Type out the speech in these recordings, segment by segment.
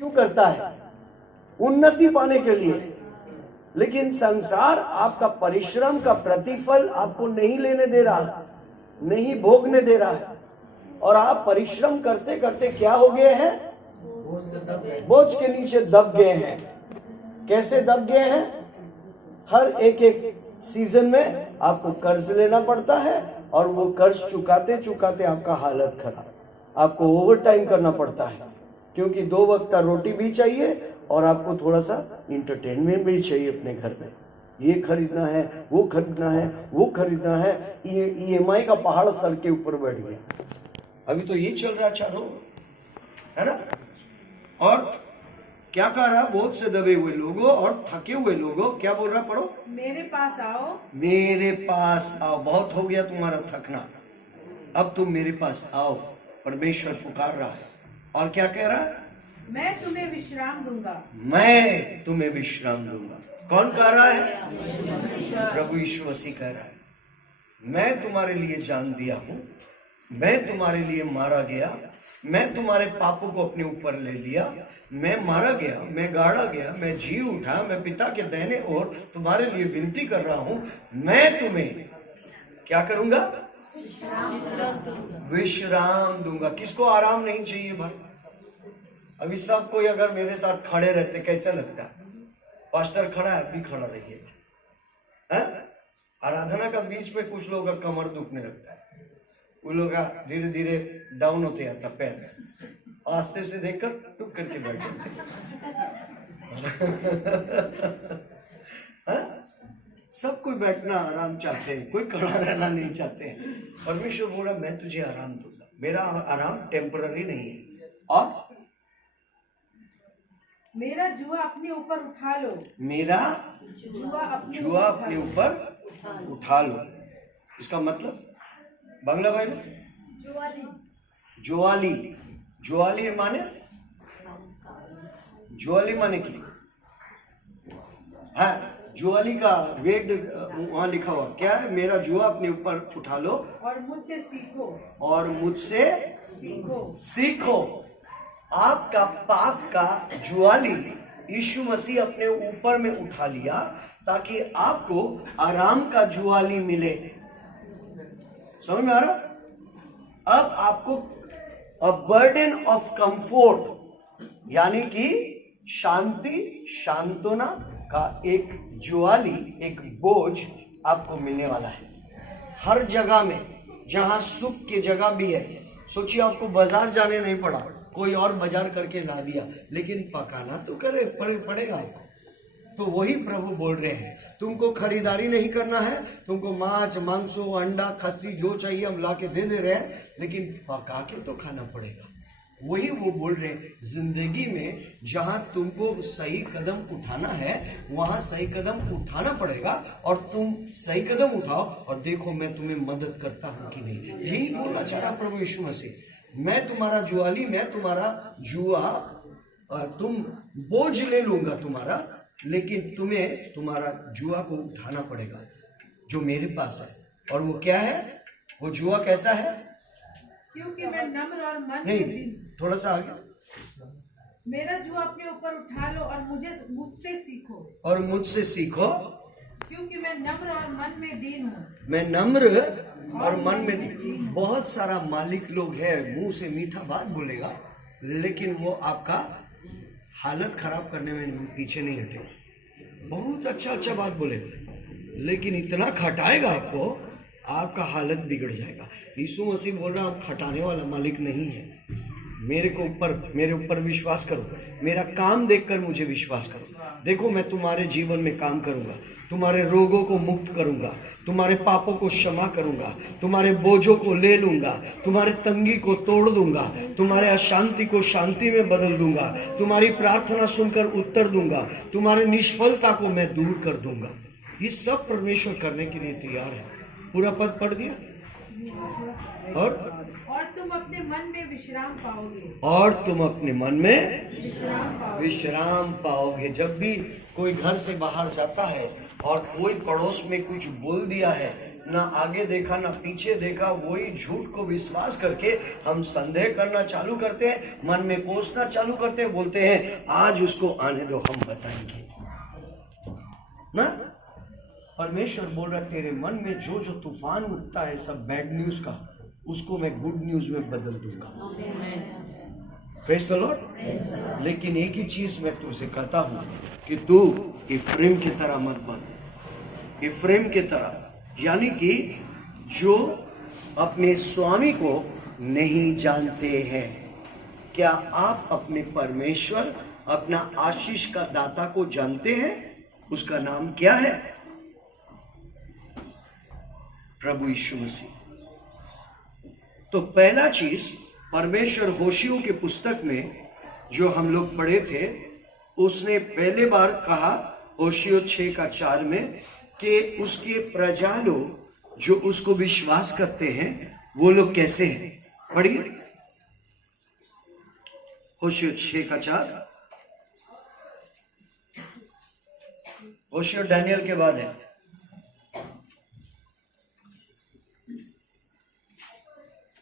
क्यों करता है? उन्नति पाने के लिए। लेकिन संसार आपका परिश्रम का प्रतिफल आपको नहीं लेने दे रहा, नहीं भोगने दे रहा है। और आप परिश्रम करते करते क्या हो गए हैं? बोझ के नीचे दब गए हैं। कैसे दब गए हैं? हर एक सीजन में आपको कर्ज लेना पड़ता है और वो कर्ज चुकाते चुकाते आपका हालत खराब। आपको ओवर टाइम करना पड़ता है क्योंकि 2 वक्त का रोटी भी चाहिए और आपको थोड़ा सा इंटरटेनमेंट भी चाहिए अपने घर में। ये खरीदना है, वो खरीदना है, वो खरीदना है। EMI का पहाड़ सर के ऊपर बैठ गया। अभी तो ये चल रहा चारों, है ना? और क्या कह रहा? बहुत से दबे हुए लोगों और थके हुए लोगों, क्या बोल रहा? पढ़ो। मेरे पास आओ, मेरे पास आओ। बहुत हो गया तुम्हारा थकना, अब तुम मेरे पास आओ। परमेश्वर पुकार रहा है और क्या कह रहा है? मैं तुम्हें विश्राम दूंगा। मैं तुम्हें विश्राम दूंगा। कौन कह रहा है? प्रभु यीशु मसीह कह रहा है, मैं तुम्हारे लिए जान दिया हूं, मैं तुम्हारे लिए मारा गया, मैं तुम्हारे पापों को अपने ऊपर ले लिया, मैं मारा गया, मैं गाड़ा गया, मैं जी उठा, मैं पिता के दाहिने ओर तुम्हारे लिए विनती कर रहा हूं। मैं तुम्हें क्या करूंगा? विश्राम दूंगा। किसको आराम नहीं चाहिए भाई? अभी सब कोई अगर मेरे साथ खड़े रहते कैसा लगता? पास्टर खड़ा है, अभी खड़ा रहिए। आराधना का बीच में कुछ लोगों का कमर दुखने लगता है, उन लोगों का धीरे धीरे डाउन होते आता पैर, आस्ते से देखकर टुक करके बैठ जाते। सब कोई बैठना आराम चाहते हैं, कोई खड़ा रहना नहीं चाहते हैं। परमेश्वर बोला मैं तुझे आराम दूंगा। मेरा आराम टेम्पररी नहीं है। और मेरा जुआ अपने ऊपर उठा लो। मेरा जुआ अपने ऊपर उठा लो। इसका मतलब बांग्ला भाई में जुआली, जुआली माने, जुआली माने की है। जुआली का वेद वहां लिखा हुआ क्या है? मेरा जुआ अपने ऊपर उठा लो और मुझसे सीखो, और मुझसे सीखो। आपका पाप का जुआली यीशु मसीह अपने ऊपर में उठा लिया ताकि आपको आराम का जुआली मिले। समझ में आ रहा? अब आपको अ बर्डन ऑफ कंफर्ट यानी कि शांति, सांत्वना का एक जुआली, एक बोझ आपको मिलने वाला है। हर जगह में जहां सुख की जगह भी है। सोचिए आपको बाजार जाने नहीं पड़ा, कोई और बाजार करके ला दिया, लेकिन पकाना तो पड़ेगा आपको। तो वही प्रभु बोल रहे हैं, तुमको खरीदारी नहीं करना है, तुमको मांस, मांसो, अंडा, खस्सी जो चाहिए हम ला के दे रहे हैं, लेकिन पका के तो खाना पड़ेगा। वही वो बोल रहे हैं, जिंदगी में जहां तुमको सही कदम उठाना है वहां सही कदम उठाना पड़ेगा और तुम सही कदम उठाओ और देखो मैं तुम्हें मदद करता हूं कि नहीं। यही बोलना चाह रहा प्रभु यीशु मसीह। मैं तुम्हारा जुआली, मैं तुम्हारा जुआ, तुम बोझ ले लूंगा तुम्हारा, लेकिन तुम्हें तुम्हारा जुआ को उठाना पड़ेगा जो मेरे पास है। और वो क्या है? वो जुआ कैसा है? क्योंकि मैं नम्र और मन नहीं, थोड़ा सा आगे। मेरा जुआ अपने ऊपर उठा लो और मुझसे सीखो। और मुझसे सीखो क्योंकि मैं नम्र और मन में दीन हूँ। मैं नम्र और मन में दीन। बहुत सारा मालिक लोग है, मुंह से मीठा बात बोलेगा, लेकिन वो आपका हालत खराब करने में पीछे नहीं हटे। बहुत अच्छा बात बोलेगा, लेकिन इतना खटाएगा आपको, आपका हालत बिगड़ जाएगा। यीशु मसीह बोल रहा है खटाने वाला मालिक नहीं है। मेरे ऊपर विश्वास करो, मेरा काम देखकर मुझे विश्वास करो। देखो मैं तुम्हारे जीवन में काम करूंगा, तुम्हारे रोगों को मुक्त करूंगा, तुम्हारे पापों को क्षमा करूंगा, तुम्हारे बोझों को ले लूंगा, तुम्हारे तंगी को तोड़ दूंगा, तुम्हारे अशांति को शांति में बदल दूंगा, तुम्हारी प्रार्थना सुनकर उत्तर दूंगा, तुम्हारे निष्फलता को मैं दूर कर दूंगा। ये सब परमेश्वर करने के लिए तैयार है। पूरा पद पढ़ दिया। और तुम अपने मन में विश्राम पाओगे। और तुम अपने मन में विश्राम पाओगे। जब भी कोई घर से बाहर जाता है और कोई पड़ोस में कुछ बोल दिया है ना आगे देखा ना पीछे देखा, वही झूठ को विश्वास करके हम संदेह करना चालू करते हैं, मन में कोसना चालू करते हैं, बोलते हैं आज उसको आने दो, हम बताएंगे ना। परमेश्वर बोल रहा तेरे मन में जो जो तूफान उठता है सब बैड न्यूज का, उसको मैं गुड न्यूज में बदल दूंगा। Praise the Lord. लेकिन एक ही चीज मैं तुझसे कहता हूं कि तू इफ्रेम की तरह मत बन। इफ्रेम की तरह यानी कि जो अपने स्वामी को नहीं जानते हैं। क्या आप अपने परमेश्वर, अपना आशीष का दाता को जानते हैं? उसका नाम क्या है? प्रभु यीशु मसीह। तो पहला चीज परमेश्वर होशियों के पुस्तक में जो हम लोग पढ़े थे, उसने पहले बार कहा होशियों 6:4 में कि उसके प्रजा लोग जो उसको विश्वास करते हैं वो लोग कैसे हैं। पढ़िए होशियों 6:4। होशियों डैनियल के बाद है।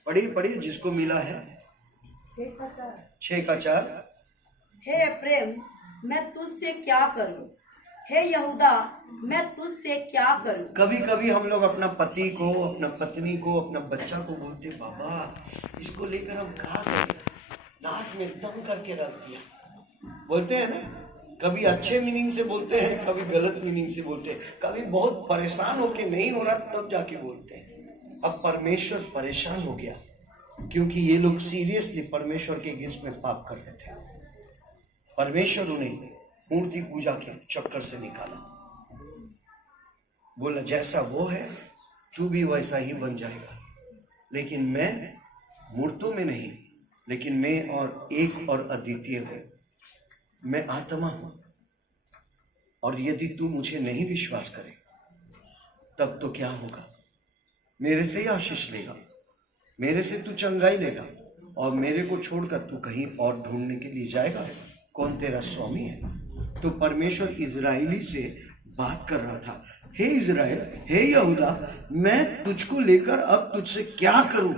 पढ़िए जिसको मिला है 6:4। हे एफ्रेम, मैं तुझसे क्या करूं? हे यहूदा, मैं तुझसे क्या करूं? कभी कभी हम लोग अपना पति को, अपना पत्नी को, अपना बच्चा को बोलते बाबा इसको लेकर हम क्या करें, नाक में दम करके रख दिया, बोलते हैं ना। कभी अच्छे मीनिंग से बोलते हैं, कभी गलत मीनिंग से बोलते हैं, कभी बहुत परेशान होके नहीं हो रहा तब जाके बोलते हैं। अब परमेश्वर परेशान हो गया क्योंकि ये लोग सीरियसली परमेश्वर के अगेंस्ट में पाप कर रहे थे। परमेश्वर उन्हें मूर्ति पूजा के चक्कर से निकाला, बोला जैसा वो है तू भी वैसा ही बन जाएगा, लेकिन मैं मूर्तों में नहीं, लेकिन मैं और एक और अद्वितीय हूं, मैं आत्मा हूं। और यदि तू मुझे नहीं विश्वास करे तब तो क्या होगा, मेरे से ही आशीष लेगा, मेरे से तू चंगाई लेगा और मेरे को छोड़कर तू कहीं और ढूंढने के लिए जाएगा। कौन तेरा स्वामी है? तो परमेश्वर इजराइली से बात कर रहा था, हे इजराइल, हे यहूदा, मैं तुझको लेकर अब तुझसे क्या करूं।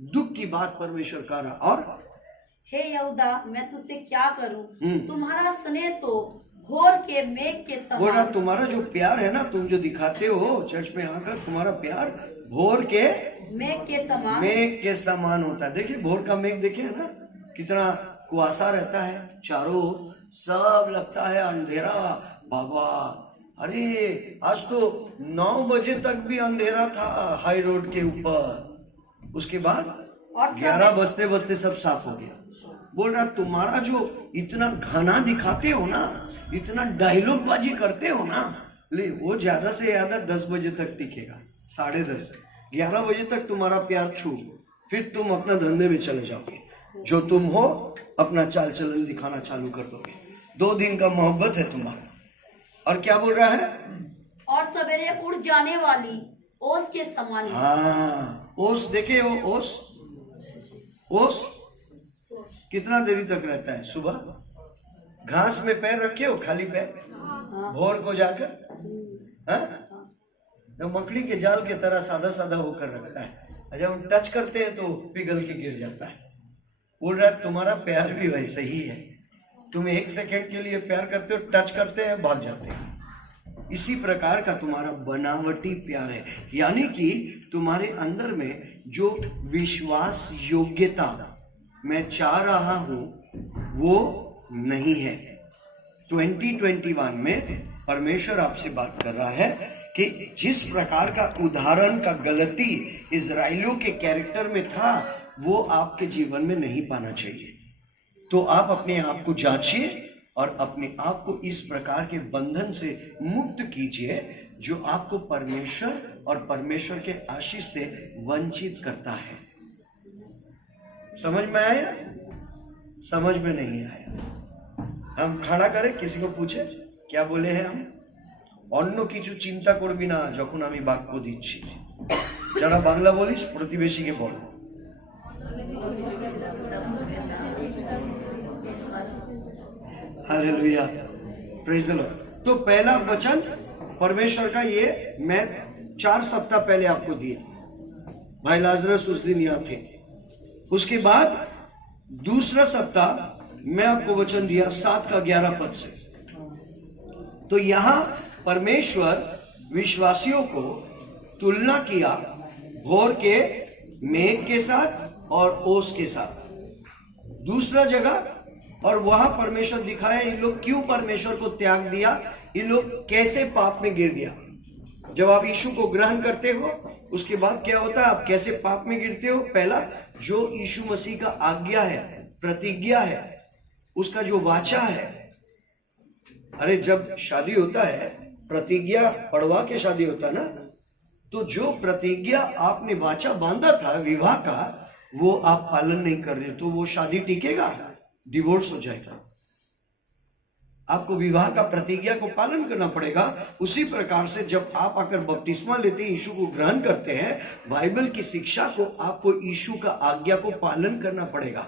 दुख की बात परमेश्वर कर रहा। और हे यहूदा, मैं तुझसे क्या करूं? तुम्हारा स्नेह तो भोर के मेघ के समान। बोल रहा तुम्हारा जो प्यार है ना, तुम जो दिखाते हो चर्च में आकर, तुम्हारा प्यार भोर के मेघ के समान, मेघ के समान होता है। देखिए भोर का मेघ देखे है ना, कितना कुआसा रहता है, चारों सब लगता है अंधेरा। बाबा अरे आज तो 9 बजे तक भी अंधेरा था हाई रोड के ऊपर, उसके बाद 11 बजते बजते सब साफ हो गया। बोल रहा तुम्हारा जो इतना घना दिखाते हो ना, इतना डायलॉग बाजी करते हो ना, ले वो ज्यादा से ज्यादा 10 बजे तक टिकेगा, 10:30 11 बजे तक तुम्हारा प्यार छू, फिर तुम अपना धंधे में चले जाओगे, जो तुम हो अपना चाल चलन दिखाना चालू कर दोगे। 2 दिन का मोहब्बत है तुम्हारा। और क्या बोल रहा है? और सवेरे उड़ जाने वाली ओस के समान। हाँ, ओस देखे हो? ओस कितना देरी तक रहता है? सुबह घास में पैर रखे हो, खाली पैर, भोर को जाकर, हाँ, तो मकड़ी के जाल के तरह सादा सादा होकर रखता है, जब हम टच करते हैं तो पिघल के गिर जाता है। बोल रहा तुम्हारा प्यार भी वैसे ही है, तुम 1 सेकंड के लिए प्यार करते हो, टच करते हैं, भाग जाते हैं। इसी प्रकार का तुम्हारा बनावटी प्यार है, यानी कि तुम्हारे अंदर में जो विश्वास योग्यता मैं चाह रहा हूं वो नहीं है। 2021 में परमेश्वर आपसे बात कर रहा है कि जिस प्रकार का उदाहरण का गलती इजराइलियों के कैरेक्टर में था वो आपके जीवन में नहीं पाना चाहिए। तो आप अपने आप को जांचिए और अपने आप को इस प्रकार के बंधन से मुक्त कीजिए जो आपको परमेश्वर और परमेश्वर के आशीष से वंचित करता है। समझ में आया? समझ में नहीं आया? हम खड़ा करें, किसी को पूछे क्या बोले हैं हम? অন্য কিছু চিন্তা করবি না যখন আমি বাক্য দিচ্ছি। যারা বাংলা বলিস প্রতিবেশীকে বল। Hallelujah, praise the Lord. तो पहला वचन परमेश्वर का ये मैं 4 सप्ताह पहले आपको दिया। भाई लाजरस उस दिन यहाँ थे। उसके बाद दूसरा सप्ताह मैं आपको वचन दिया 7 का 11 पद से। तो यहां परमेश्वर विश्वासियों को तुलना किया भोर के मेघ के साथ और ओस के साथ। दूसरा जगह, और वहां परमेश्वर दिखाया इन लोग क्यों परमेश्वर को त्याग दिया, इन लोग कैसे पाप में गिर गया। जब आप यीशु को ग्रहण करते हो उसके बाद क्या होता है, आप कैसे पाप में गिरते हो। पहला, जो यीशु मसीह का आज्ञा है, प्रतिज्ञा है, उसका जो वाचा है। अरे जब शादी होता है प्रतिज्ञा पढ़वा के शादी होता ना, तो जो प्रतिज्ञा आपने वाचा बांधा था विवाह का, वो आप पालन नहीं कर रहे तो वो शादी टिकेगा, डिवोर्स हो जाएगा। आपको विवाह का प्रतिज्ञा को पालन करना पड़ेगा। उसी प्रकार से जब आप आकर बपतिस्मा लेते हैं, यीशु को ग्रहण करते हैं, बाइबल की शिक्षा को आपको यीशु का आज्ञा को पालन करना पड़ेगा।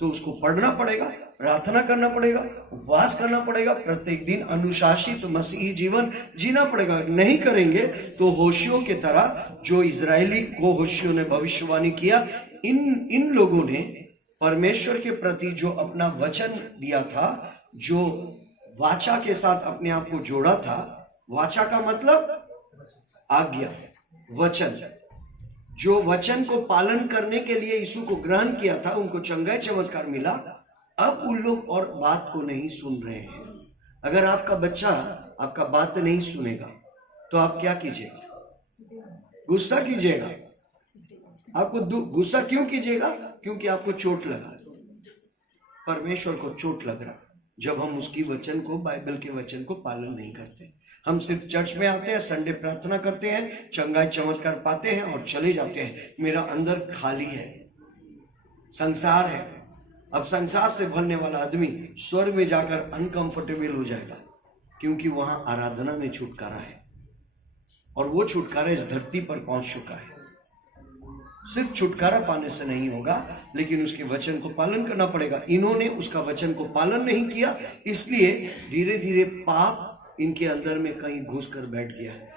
तो उसको पढ़ना पड़ेगा, प्रार्थना करना पड़ेगा, उपवास करना पड़ेगा, प्रत्येक दिन अनुशासित मसीही जीवन जीना पड़ेगा। नहीं करेंगे तो होशियों की तरह, जो इजरायली को होशियों ने भविष्यवाणी किया, इन लोगों ने परमेश्वर के प्रति जो अपना वचन दिया था, जो वाचा के साथ अपने आप को जोड़ा था, वाचा का मतलब आज्ञा, वचन, जो वचन को पालन करने के लिए यीशु को ग्रहण किया था, उनको चंगाई चमत्कार मिला। अब उन लोग और बात को नहीं सुन रहे हैं। अगर आपका बच्चा आपका बात नहीं सुनेगा तो आप क्या कीजिएगा? गुस्सा कीजिएगा। आपको गुस्सा क्यों कीजिएगा? क्योंकि आपको चोट लगा, परमेश्वर को चोट लग रहा जब हम उसकी वचन को, बाइबल के वचन को पालन नहीं करते। हम सिर्फ चर्च में आते हैं, संडे प्रार्थना करते हैं, चंगाई चमत्कार पाते हैं और चले जाते हैं। मेरा अंदर खाली है, संसार है। अब संसार से भरने वाला आदमी स्वर्ग में जाकर अनकंफर्टेबल हो जाएगा, क्योंकि वहां आराधना में छुटकारा है और वो छुटकारा इस धरती पर पहुंच चुका है। सिर्फ छुटकारा पाने से नहीं होगा, लेकिन उसके वचन को पालन करना पड़ेगा। इन्होंने उसका वचन को पालन नहीं किया, इसलिए धीरे धीरे पाप इनके अंदर में कहीं घुस कर बैठ गया है।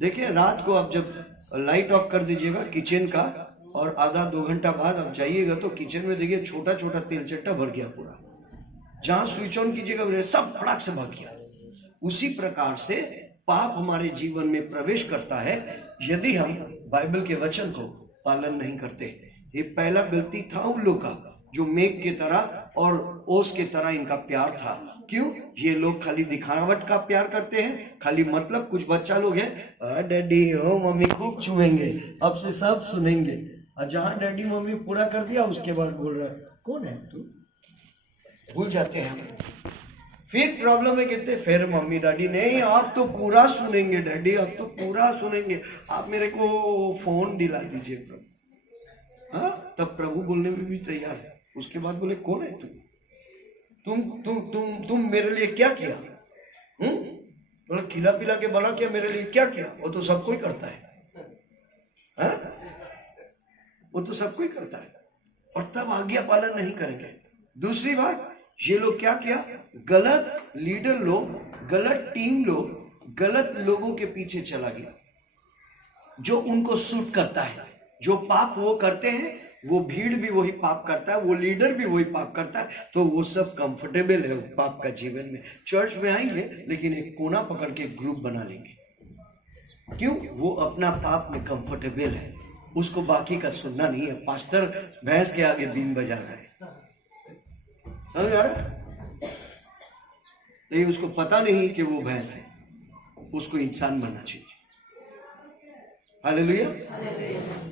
देखिए, रात को आप जब लाइट ऑफ कर दीजिएगा किचन का, और आधा 2 घंटा बाद आप जाइएगा तो किचन में देखिए छोटा छोटा तेल चट्टा भर गया पूरा। जहां स्विच ऑन कीजिएगा सब फटाक से भाग गया। उसी प्रकार से पाप हमारे जीवन में प्रवेश करता है यदि हम बाइबल के वचन को पालन नहीं करते। ये पहला गलती था उन लोग का, जो मेघ की तरह और ओस की तरह इनका प्यार था। क्यों? ये लोग खाली दिखावट का प्यार करते हैं, खाली मतलब। कुछ बच्चा लोग है, डैडी हो मम्मी खूब छुएंगे, अब से सब सुनेंगे, और जहां डैडी मम्मी पूरा कर दिया उसके बाद बोल रहा है कौन है तू, भूल जाते हैं। फिर प्रॉब्लम में कहते फिर मम्मी डैडी नहीं, आप तो पूरा सुनेंगे डैडी, आप तो पूरा सुनेंगे, आप मेरे को फोन दिला दीजिए प्रभु। हाँ, तब प्रभु बोलने में भी तैयार है। उसके बाद बोले कौन है तुम मेरे लिए क्या किया? बोले खिला पिला के बना किया, मेरे लिए क्या किया? वो तो सब कोई करता है। हाँ? वो तो सब कोई करता है, और तब आज्ञा पालन नहीं करेंगे। दूसरी बात, ये लोग क्या किया? गलत लीडर लोग, गलत टीम लोग, गलत लोगों के पीछे चला गया, जो उनको सूट करता है। जो पाप वो करते हैं, वो भीड़ भी वही पाप करता है, वो लीडर भी वही पाप करता है, तो वो सब कंफर्टेबल है पाप का जीवन में। चर्च में आएंगे लेकिन एक कोना पकड़ के ग्रुप बना लेंगे। क्यों? वो अपना पाप में कंफर्टेबल है, उसको बाकी का सुनना नहीं है। पास्टर भैंस के आगे बीन बजा रहा है, समझ आ रहा है? लेकिन उसको पता नहीं कि वो भैंस है, उसको इंसान बनना चाहिए। हालेलुया।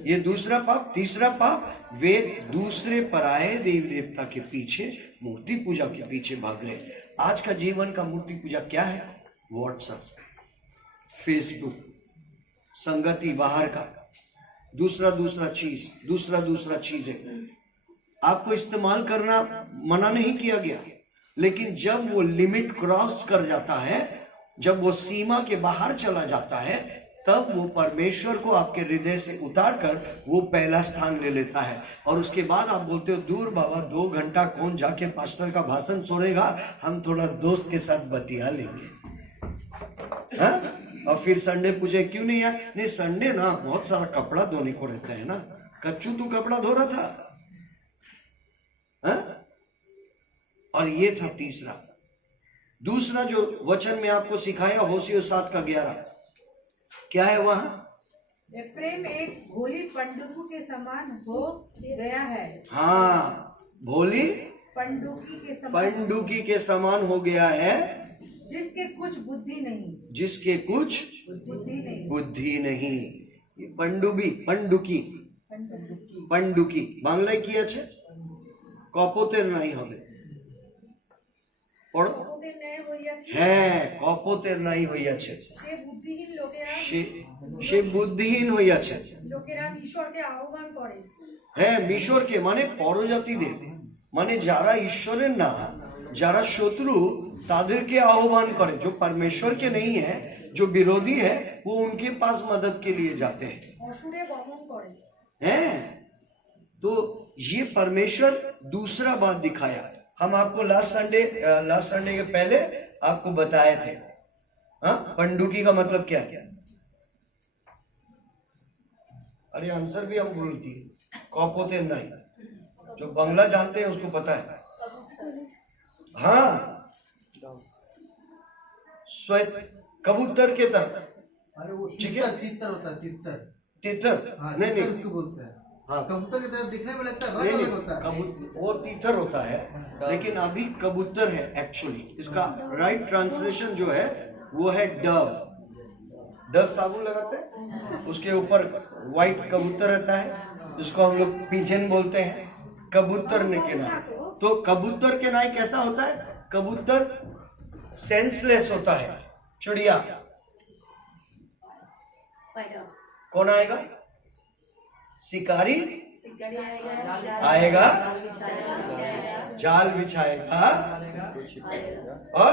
ये दूसरा पाप। तीसरा पाप, वे दूसरे पराये देव देवता के पीछे, मूर्ति पूजा के पीछे भाग रहे। आज का जीवन का मूर्ति पूजा क्या है? व्हाट्सएप, फेसबुक, संगति बाहर का, दूसरा चीज है। आपको इस्तेमाल करना मना नहीं किया गया, लेकिन जब वो लिमिट क्रॉस कर जाता है, जब वो सीमा के बाहर चला जाता है, तब वो परमेश्वर को आपके हृदय से उतार कर वो पहला स्थान ले लेता है। और उसके बाद आप बोलते हो दूर बाबा, 2 घंटा कौन जाके पास्टर का भाषण सुनेगा, हम थोड़ा दोस्त के साथ बतिया लेंगे। हाँ? और फिर संडे पूछे क्यों नहीं आया, नहीं संडे ना बहुत सारा कपड़ा धोने को रहता है ना। कच्चू तू कपड़ा धो रहा था हा? और ये था तीसरा। दूसरा जो वचन में आपको सिखाया होशियो 7:11 क्या है वहां? एफ्रेम एक भोली पंडुकी के समान हो गया है। हाँ, भोली पंडुकी के समान हो गया है, जिसके कुछ बुद्धि नहीं। जिसके कुछ बुद्धि नहीं। ये पंडुकी बांग्लाয় কি আছে? কপোতের নাই হবে, পড়ো। হ্যাঁ, কপোতের নাই হইয়াছে, সে বুদ্ধিহীন হইয়াছে। লোকেরা ঈশ্বরকে আহ্বান করে। হ্যাঁ, মিশরকে মানে পরজাতিদের, মানে যারা ঈশ্বরের না, যারা শত্রু, तादेरके आह्वान करे। जो परमेश्वर के नहीं है, जो विरोधी है, वो उनके पास मदद के लिए जाते हैं। हैं? तो ये परमेश्वर दूसरा बात दिखाया। हम आपको लास्ट संडे के पहले आपको बताए थे। हाँ, पंडुकी का मतलब क्या है? अरे आंसर भी हम बोलती है, कॉपोते नहीं। जो बंगला जानते हैं उसको पता है। हाँ, श्वेत कबूतर के तरह। अरे वो ठीक है, तितर होता है, तीतर। हाँ, नहीं नहीं, उसको बोलते हैं। हाँ, कबूतर की तरह दिखने में लगता है, नहीं रंग नहीं, होता है। वो तीतर होता है, लेकिन अभी कबूतर है एक्चुअली। इसका राइट ट्रांसलेशन जो है वो है डव। डव साबुन लगाते हैं, उसके ऊपर व्हाइट कबूतर रहता है, जिसको हम लोग पिजन बोलते हैं। कबूतर के नाई। तो कबूतर के नाई कैसा होता है? कबूतर सेंसलेस होता है। चिड़िया कौन आएगा? शिकारी आएगा, जाल बिछाएगा और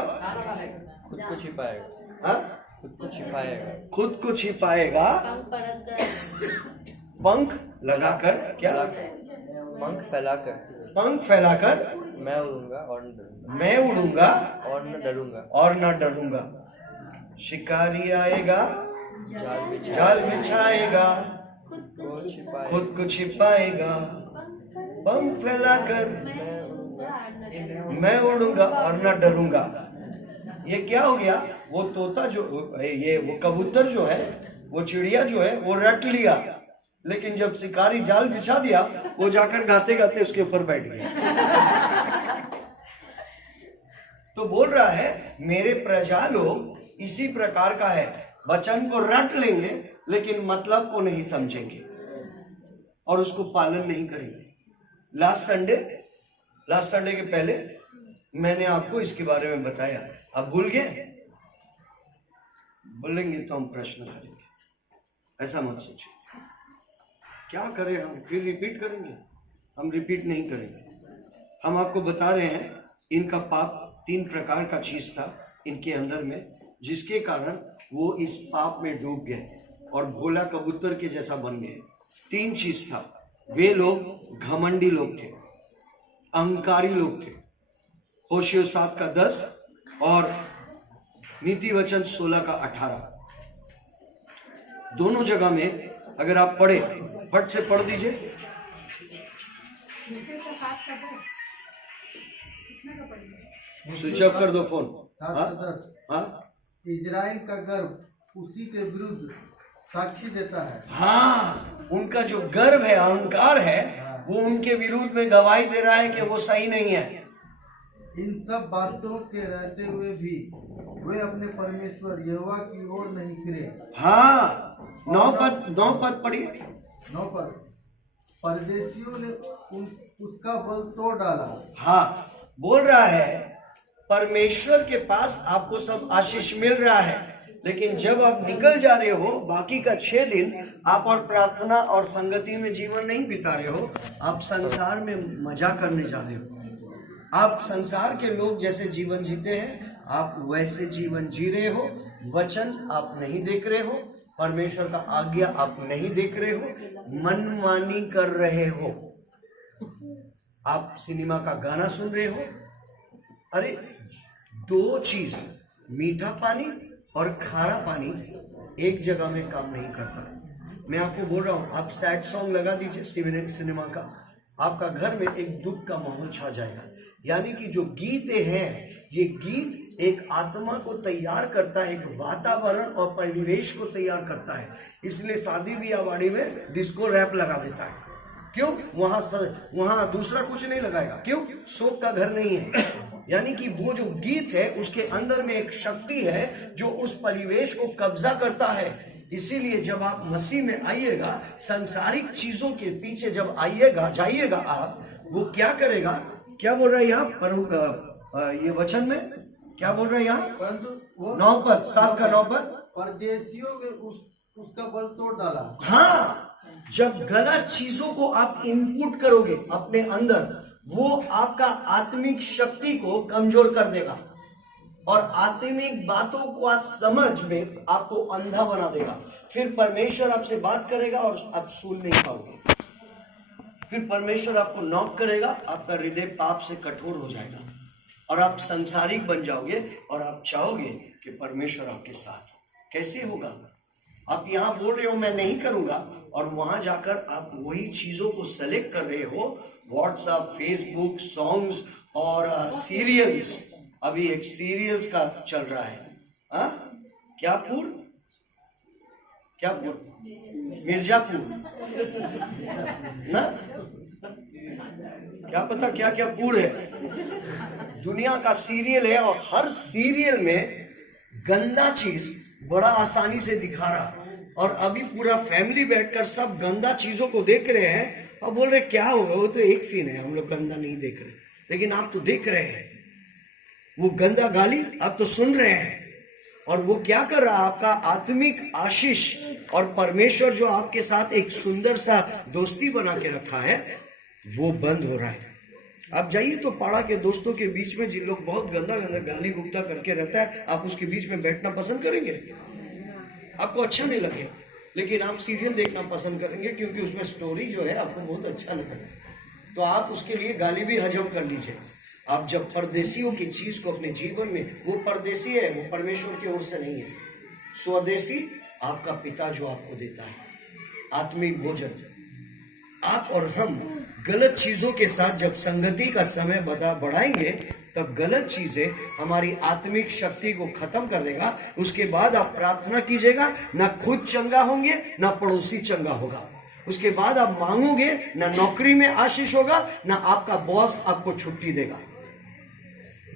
खुद को छिपाएगा। हाँ? खुद को छिपाएगा, पंख लगाकर। क्या? पंख फैलाकर मैं उड़ूंगा और न डरूंगा। शिकारी आएगा, जाल बिछाएगा, खुद को छिपाएगा, पंख फैलाकर मैं उड़ूंगा और न डरूंगा। ये क्या हो गया? वो तोता जो वो कबूतर जो है, वो चिड़िया जो है, वो रट लिया, लेकिन जब शिकारी जाल बिछा दिया, वो जाकर गाते गाते उसके ऊपर बैठ गया। तो बोल रहा है मेरे प्रजा लोग इसी प्रकार का है, वचन को रट लेंगे लेकिन मतलब को नहीं समझेंगे और उसको पालन नहीं करेंगे। लास्ट संडे के पहले मैंने आपको इसके बारे में बताया। अब भूल गए? बोलेंगे तो हम प्रश्न करेंगे, ऐसा मत सोचिए। क्या करें हम? फिर रिपीट करेंगे? हम रिपीट नहीं करेंगे। हम आपको बता रहे हैं इनका पाप 3 प्रकार का चीज था इनके अंदर में, जिसके कारण वो इस पाप में डूब गए और भोला कबूतर के जैसा बन गए। 3 चीज था। वे लोग घमंडी लोग थे, अहंकारी लोग थे। होशियो 7:10 और नीति वचन 16:18 दोनों जगह में अगर आप पढ़े, फट से पढ़ दीजिए। स्विच ऑफ कर दो फोन। 7:10 हाँ, इजराइल का गर्व उसी के विरुद्ध साक्षी देता है। हाँ, उनका जो गर्व है, अहंकार है, वो उनके विरुद्ध में गवाही दे रहा है कि वो सही नहीं है। इन सब बातों के रहते हुए भी वे अपने परमेश्वर यहोवा की ओर नहीं फिरे। हाँ, 9 पद पढ़िए। 9 पद, परदेशियों ने उसका बल तोड़ डाला। हाँ, बोल रहा है परमेश्वर के पास आपको सब आशीष मिल रहा है, लेकिन जब आप निकल जा रहे हो, बाकी का 6 दिन आप और प्रार्थना और संगति में जीवन नहीं बिता रहे हो, आप संसार में मजा करने जा रहे हो। आप संसार के लोग जैसे जीवन जीते हैं, आप वैसे जीवन जी रहे हो। वचन आप नहीं देख रहे हो, परमेश्वर का आज्ञा आप नहीं देख रहे हो, मनमानी कर रहे हो। आप सिनेमा का गाना सुन रहे हो। अरे 2 चीज, मीठा पानी और खारा पानी एक जगह में काम नहीं करता। मैं आपको बोल रहा हूँ, आप सैड सॉन्ग लगा दीजिए सिनेमा का, आपका घर में एक दुख का माहौल छा जाएगा। यानी कि जो गीत हैं, ये गीत एक आत्मा को तैयार करता है, एक वातावरण और परिवेश को तैयार करता है। इसलिए शादी ब्याह वाड़ी में डिस्को रैप लगा देता है। क्यों? वहां दूसरा कुछ नहीं लगाएगा। क्यों? शोक का घर नहीं है। यानी कि वो जो गीत है उसके अंदर में एक शक्ति है जो उस परिवेश को कब्जा करता है। इसीलिए जब आप मसीह में आइएगा, सांसारिक चीजों के पीछे जब आइएगा जाइएगा आप, वो क्या करेगा? क्या बोल रहा है यहाँ पर ये वचन में क्या बोल रहा है यहाँ? परंतु वो 9 पद, 7 का 9 पद, परदेशियों में उसका बल तोड़ डाला। हाँ, जब गलत चीजों को आप इनपुट करोगे अपने अंदर, वो आपका आत्मिक शक्ति को कमजोर कर देगा और आत्मिक बातों को आज समझ में आपको अंधा बना देगा। फिर परमेश्वर आपसे बात करेगा और आप सुन नहीं पाओगे। फिर परमेश्वर आपको नॉक करेगा, आपका हृदय पाप से कठोर हो जाएगा और आप संसारिक बन जाओगे और आप चाहोगे कि परमेश्वर आपके साथ हो। कैसे होगा? आप यहाँ बोल रहे हो मैं नहीं करूंगा, और वहां जाकर आप वही चीजों को सेलेक्ट कर रहे हो, व्हाट्सएप, फेसबुक, सॉन्ग्स और सीरियल्स। अभी एक सीरियल्स का चल रहा है, क्या पुर मिर्जापुर ना, क्या पता क्या क्या पुर है। दुनिया का सीरियल है और हर सीरियल में गंदा चीज बड़ा आसानी से दिखा रहा, और अभी पूरा फैमिली बैठकर सब गंदा चीजों को देख रहे हैं और बोल रहे क्या होगा, वो तो एक सीन है, हम लोग गंदा नहीं देख रहे, लेकिन आप तो देख रहे हैं वो गंदा गाली, आप तो सुन रहे हैं। और वो क्या कर रहा है? आपका आत्मिक आशीष और परमेश्वर जो आपके साथ एक सुंदर सा दोस्ती बना के रखा है, वो बंद हो रहा है। आप जाइए तो पाड़ा के दोस्तों के बीच में जिन लोग बहुत गंदा गंदा गाली गुप्ता करके रहता है, आप उसके बीच में बैठना पसंद करेंगे? आपको अच्छा नहीं लगेगा, लेकिन आप सीरियल देखना पसंद करेंगे क्योंकि उसमें स्टोरी जो है आपको बहुत अच्छा लगेगा, तो आप उसके लिए गाली भी हजम कर लीजिए। आप जब परदेशियों की चीज को अपने जीवन में, वो परदेशी है, वो परमेश्वर की ओर से नहीं है। स्वदेशी आपका पिता जो आपको देता है आत्मिक भोजन। आप और हम गलत चीजों के साथ जब संगति का समय बढ़ाएंगे, तब गलत चीजें हमारी आत्मिक शक्ति को खत्म कर देगा। उसके बाद आप प्रार्थना कीजिएगा, ना खुद चंगा होंगे ना पड़ोसी चंगा होगा। उसके बाद आप मांगोगे, ना नौकरी में आशीष होगा, ना आपका बॉस आपको छुट्टी देगा।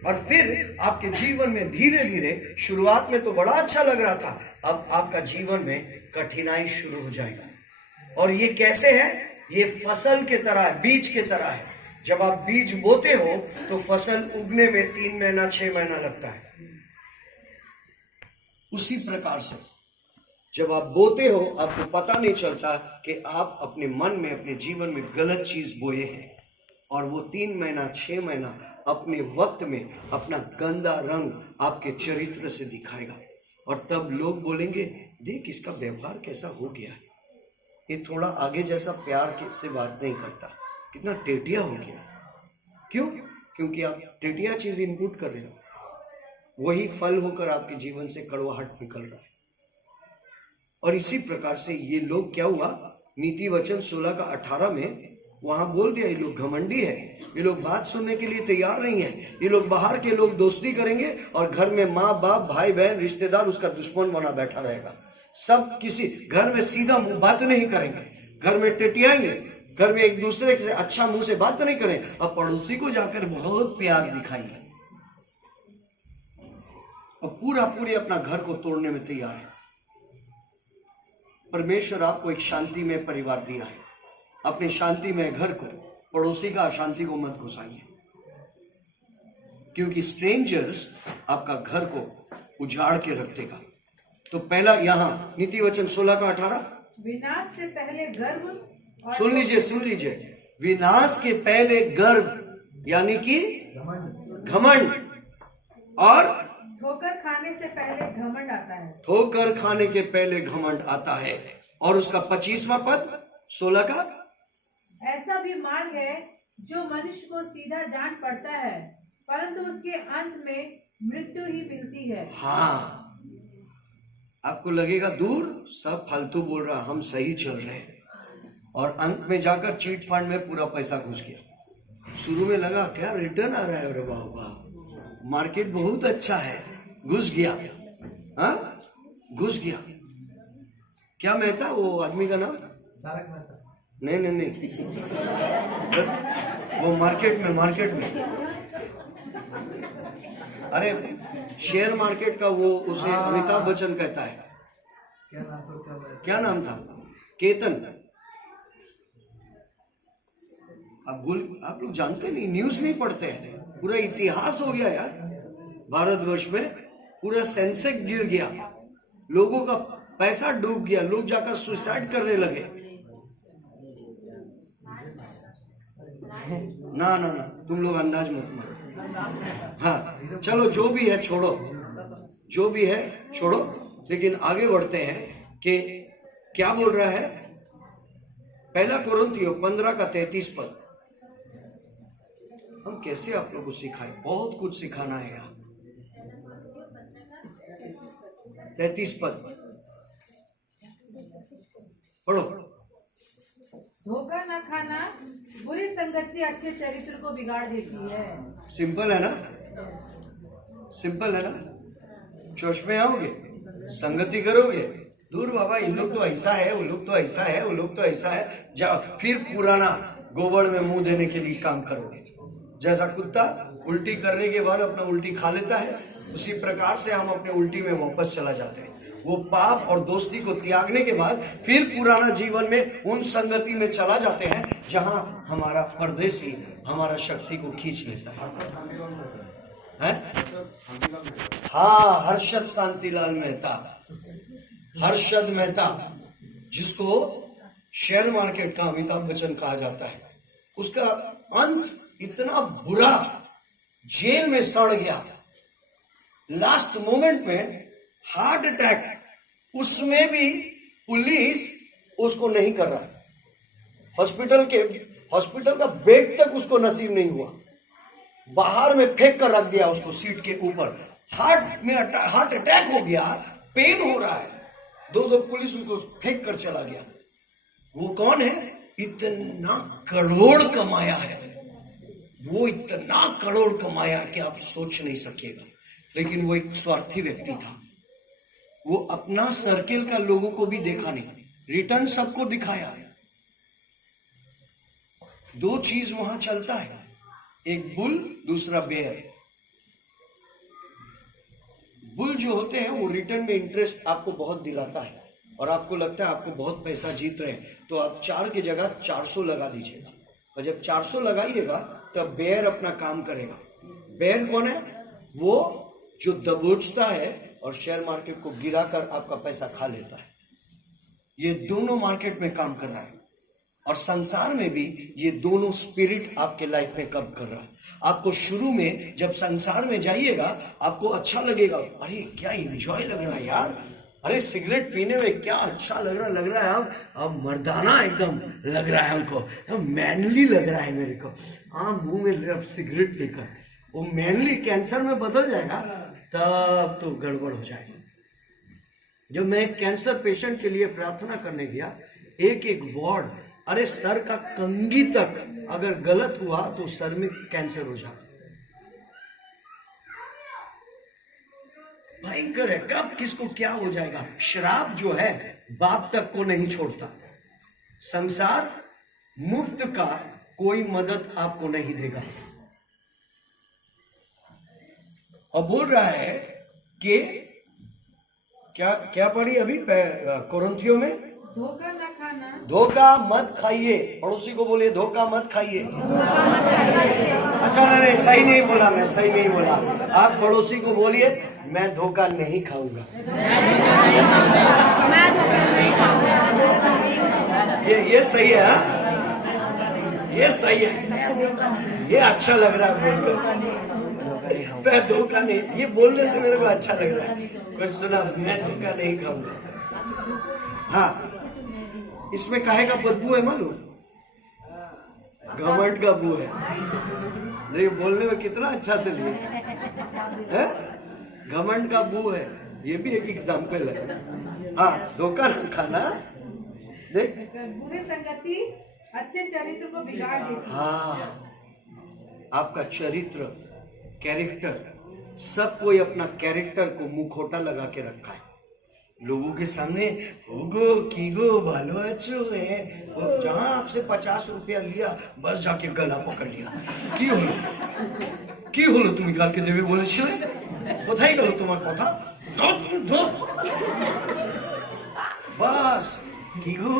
और फिर आपके जीवन में धीरे धीरे, शुरुआत में तो बड़ा अच्छा लग रहा था, अब आपका जीवन में कठिनाई शुरू हो जाएगा। और ये कैसे है? ये फसल के तरह है, बीज के तरह है। जब आप बीज बोते हो तो फसल उगने में 3 महीना 6 महीना लगता है। उसी प्रकार से जब आप बोते हो, आपको पता नहीं चलता कि आप अपने मन में, अपने जीवन में गलत चीज बोए हैं, और वो 3 महीना 6 महीना अपने वक्त में अपना गंदा रंग आपके चरित्र से दिखाएगा। और तब लोग बोलेंगे, देख इसका व्यवहार कैसा हो गया है, ये थोड़ा आगे जैसा प्यार से बात नहीं करता, कितना टेटिया हो गया। क्यों? क्योंकि आप टेटिया चीज इनपुट कर रहे हो, वही फल होकर आपके जीवन से कड़वाहट निकल रहा है। और इसी प्रकार से ये लोग, क्या हुआ, नीति वचन 16 का 18 में वहां बोल दिया, ये लोग घमंडी है, ये लोग बात सुनने के लिए तैयार नहीं है, ये लोग बाहर के लोग दोस्ती करेंगे और घर में माँ बाप भाई बहन रिश्तेदार उसका दुश्मन बना बैठा रहेगा। सब किसी घर में सीधा मुंह बात नहीं करेंगे, घर में टेटियाएंगे, घर में एक दूसरे से अच्छा मुंह से बात नहीं करें, और पड़ोसी को जाकर बहुत प्यार दिखाएंगे, और पूरी अपना घर को तोड़ने में तैयार है। परमेश्वर आपको एक शांति में परिवार दिया है, अपने शांति में घर को, पड़ोसी का अशांति को मत घुसाइए, क्योंकि स्ट्रेंजर्स आपका घर को उजाड़ के रख देगा। तो पहला यहाँ नीति वचन 16 का 18, विनाश से पहले गर्व और सुन लीजिए, विनाश के पहले गर्व यानी कि घमंड, और ठोकर खाने से पहले घमंड आता है। ठोकर खाने के पहले घमंड आता है। और उसका 25वां पद 16 का, ऐसा भी मार्ग है जो मनुष्य को सीधा जान पड़ता है, परंतु उसके अंत में मृत्यु ही मिलती है। हाँ, आपको लगेगा दूर, सब फालतू बोल रहा, हम सही चल रहे हैं। और अंत में जाकर चीट फंड में पूरा पैसा घुस गया। शुरू में लगा क्या रिटर्न आ रहा है, अरे वाह वाह मार्केट बहुत अच्छा है, घुस गया। हाँ घुस गया। क्या मेहता वो आदमी का नाम? नहीं नहीं नहीं, वो मार्केट में अरे शेयर मार्केट का वो, उसे अमिताभ बच्चन कहता है। क्या नाम था? केतन। आप लोग जानते नहीं, न्यूज नहीं पढ़ते हैं। पूरा इतिहास हो गया यार भारतवर्ष में, पूरा सेंसेक्स गिर गया, लोगों का पैसा डूब गया, लोग जाकर सुसाइड करने लगे। ना ना ना, तुम लोग अंदाज मत मारो। हाँ चलो, जो भी है छोड़ो, जो भी है छोड़ो, लेकिन आगे बढ़ते हैं कि क्या बोल रहा है। पहला कोरिन्थियों 15 का 33 पद। हम कैसे आप लोगों को सिखाएं, बहुत कुछ सिखाना है यहाँ। 33 पद पढ़ो। धोखा न खाना, बुरी संगति अच्छे चरित्र को बिगाड़ देती है। सिंपल है ना, सिंपल है ना। चर्च में आओगे, संगति करोगे, दूर बाबा इन लोग तो ऐसा है, वो लोग तो ऐसा है, वो लोग तो ऐसा है, जाओ फिर पुराना गोबर में मुंह देने के लिए काम करोगे। जैसा कुत्ता उल्टी करने के बाद अपना उल्टी खा लेता है, उसी प्रकार से हम अपने उल्टी में वापस चला जाते हैं। वो पाप और दोस्ती को त्यागने के बाद फिर पुराना जीवन में उन संगति में चला जाते हैं जहां हमारा परदेसी हमारा शक्ति को खींच लेता है? हाँ, हर्षद शांतिलाल मेहता, हर्षद मेहता, जिसको शेयर मार्केट का अमिताभ बच्चन कहा जाता है, उसका अंत इतना बुरा, जेल में सड़ गया, लास्ट मोमेंट में हार्ट अटैक, उसमें भी पुलिस उसको नहीं कर रहा, हॉस्पिटल का बेड तक उसको नसीब नहीं हुआ, बाहर में फेंक कर रख दिया उसको सीट के ऊपर। हार्ट अटैक हो गया, पेन हो रहा है, दो पुलिस उसको फेंक कर चला गया। वो कौन है? इतना करोड़ कमाया है वो, इतना करोड़ कमाया कि आप सोच नहीं सकेगा। लेकिन वो एक स्वार्थी व्यक्ति था। वो अपना सर्किल का लोगों को भी देखा नहीं, रिटर्न सबको दिखाया। दो चीज वहां चलता है, एक बुल, दूसरा बेयर। बुल जो होते हैं वो रिटर्न में इंटरेस्ट आपको बहुत दिलाता है और आपको लगता है आपको बहुत पैसा जीत रहे हैं, तो आप 4 की जगह 400 लगा दीजिएगा। और जब 400 लगाइएगा तब बेयर अपना काम करेगा। बेयर कौन है? वो जो दबोचता है और शेयर मार्केट को गिराकर आपका पैसा खा लेता है। ये दोनों मार्केट में काम कर रहा है और संसार में भी ये दोनों स्पिरिट आपके लाइफ में काम कर रहा है। आपको शुरू में जब संसार में जाइएगा आपको अच्छा लगेगा, अरे क्या एंजॉय लग रहा है यार, अरे सिगरेट पीने में क्या अच्छा लग रहा है, अब मर्दाना एकदम लग रहा है हमको, मैनली लग रहा है मेरे को। हाँ, मुंह में अब सिगरेट पीकर वो मैनली कैंसर में बदल जाएगा तब तो गड़बड़ हो जाएगी। जब मैं एक कैंसर पेशेंट के लिए प्रार्थना करने गया, एक वार्ड, अरे सर का कंघी तक अगर गलत हुआ तो सर में कैंसर हो जाता। भयंकर है, कब किसको क्या हो जाएगा। शराब जो है बाप तक को नहीं छोड़ता। संसार मुफ्त का कोई मदद आपको नहीं देगा। और बोल रहा है कि क्या पढ़ी अभी कोरिन्थियों में? धोखा न खाना, धोखा मत खाइए। पड़ोसी को बोलिए धोखा मत खाइए। अच्छा नहीं, सही नहीं बोला, मैं सही नहीं बोला। आप पड़ोसी को बोलिए मैं धोखा नहीं खाऊंगा। ये सही है, ये सही है, ये अच्छा लग रहा है बोलकर। मैं धोखा नहीं, ये बोलने से मेरे को अच्छा लग रहा है। कुछ सुना, मैं धोखा नहीं खाऊंगा। हाँ, इसमें काहे का बदबू है मालूम? घमंड का बू है। देखिए बोलने में कितना अच्छा से लिए, घमंड का बू है। ये भी एक एग्जाम्पल है। हाँ, धोखा न खाना। देख, बुरी संगति अच्छे चरित्र को बिगाड़ देती है। हाँ, आपका चरित्र, कैरेक्टर, सब कोई अपना कैरेक्टर को मुखौटा लगा के रखा है लोगों के सामने। होगो कीगो भालो अच्छो है, जहां आपसे 50 रुपया लिया बस जाके गला पकड़ लिया। কি হলো তুমি কালকে দেবে বলেছিলে, কোথায় গেল তোমার কথা, बस की गो,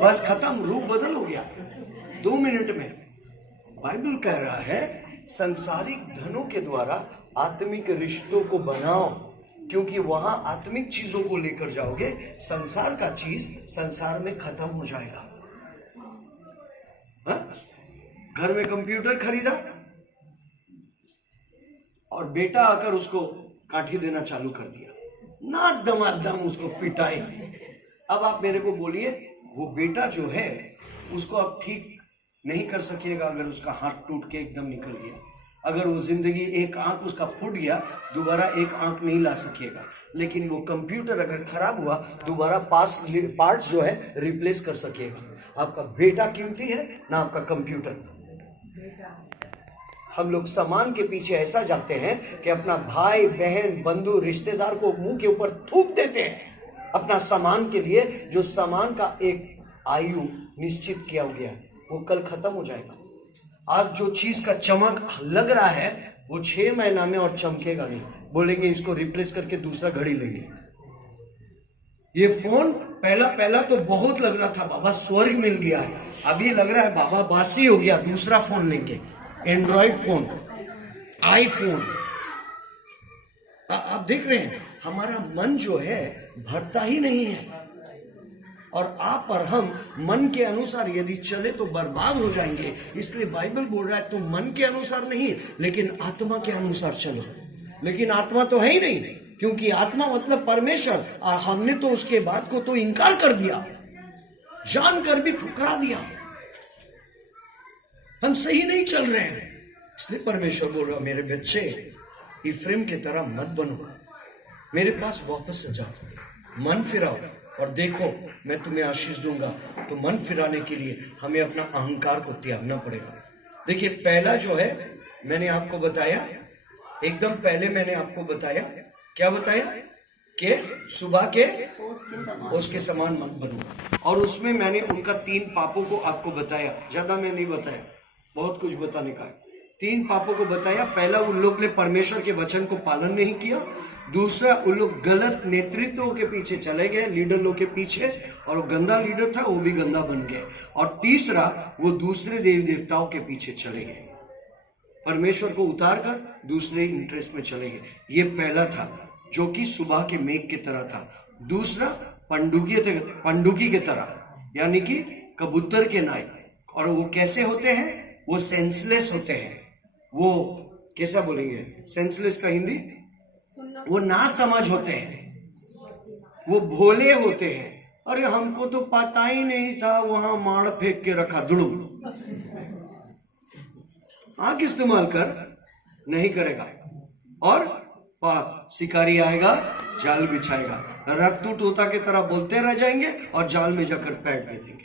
बस खत्म, रूप बदल हो गया 2 मिनट में। बाइबल कह रहा है संसारिक धनों के द्वारा आत्मिक रिश्तों को बनाओ, क्योंकि वहां आत्मिक चीजों को लेकर जाओगे, संसार का चीज संसार में खत्म हो जाएगा। हा? घर में कंप्यूटर खरीदा और बेटा आकर उसको काठी देना चालू कर दिया, नाक दमादम उसको पिटाई। अब आप मेरे को बोलिए, वो बेटा जो है उसको अब ठीक नहीं कर सकेगा अगर उसका हाथ टूट के एकदम निकल गया, अगर वो जिंदगी एक आंख उसका फूट गया, दोबारा एक आंख नहीं ला सकेगा। लेकिन वो कंप्यूटर अगर खराब हुआ, दोबारा पार्ट्स जो है रिप्लेस कर सकेगा। आपका बेटा कीमती है ना आपका कंप्यूटर। हम लोग सामान के पीछे ऐसा जाते हैं कि अपना भाई बहन बंधु रिश्तेदार को मुंह के ऊपर थूक देते हैं अपना सामान के लिए, जो सामान का एक आयु निश्चित किया गया, वो कल खत्म हो जाएगा। आज जो चीज का चमक लग रहा है वो 6 महीना में और चमकेगा नहीं, बोलेंगे इसको रिप्लेस करके दूसरा घड़ी लेंगे। ये फोन पहला तो बहुत लग रहा था बाबा स्वर्ग मिल गया है, अभी लग रहा है बाबा बासी हो गया, दूसरा फोन लेंगे, एंड्रॉइड फोन, आईफोन। आप देख रहे हैं हमारा मन जो है भरता ही नहीं है, और आप और हम मन के अनुसार यदि चले तो बर्बाद हो जाएंगे। इसलिए बाइबल बोल रहा है तुम मन के अनुसार नहीं लेकिन आत्मा के अनुसार चलो। लेकिन आत्मा तो है ही नहीं, क्योंकि आत्मा मतलब परमेश्वर, और हमने तो उसके बात को तो इनकार कर दिया, जानकर भी ठुकरा दिया। हम सही नहीं चल रहे हैं, इसलिए परमेश्वर बोल रहा मेरे बच्चे इफ्रेम की तरह मत बनो, मेरे पास वापस से जाओ, मन फिराओ और देखो मैं तुम्हें आशीष दूंगा। तो मन फिराने के लिए हमें अपना अहंकार को त्यागना पड़ेगा। देखिए पहला जो है मैंने आपको बताया, एकदम पहले मैंने आपको बताया, क्या बताया कि सुबह के ओस के समान मत बनो, और उसमें मैंने उनका 3 पापों को आपको बताया, ज्यादा मैं नहीं बताया, बहुत कुछ बताने का है। 3 पापों को बताया। पहला, उन लोग ने परमेश्वर के वचन को पालन नहीं किया। दूसरा, उन लोग गलत नेतृत्वों के पीछे चले गए, लीडर लोग के पीछे, और वो गंदा लीडर था, वो भी गंदा बन गए। और तीसरा, वो दूसरे देवी देवताओं के पीछे चले गए, परमेश्वर को उतार कर दूसरे इंटरेस्ट में चले गए। ये पहला था जो कि सुबह के मेघ की तरह था। दूसरा, पंडुकी की तरह, यानी कि कबूतर के नाई। और वो कैसे होते हैं? वो सेंसलेस होते हैं। वो कैसा बोलेंगे सेंसलेस का हिंदी? वो ना समझ होते हैं, वो भोले होते हैं। अरे हमको तो पता ही नहीं था, वहां माड़ फेंक के रखा, दुड़ुम। आंख इस्तेमाल कर नहीं करेगा, और शिकारी आएगा, जाल बिछाएगा, रत्तू तोता की तरह बोलते रह जाएंगे और जाल में जाकर पैर दे देंगे,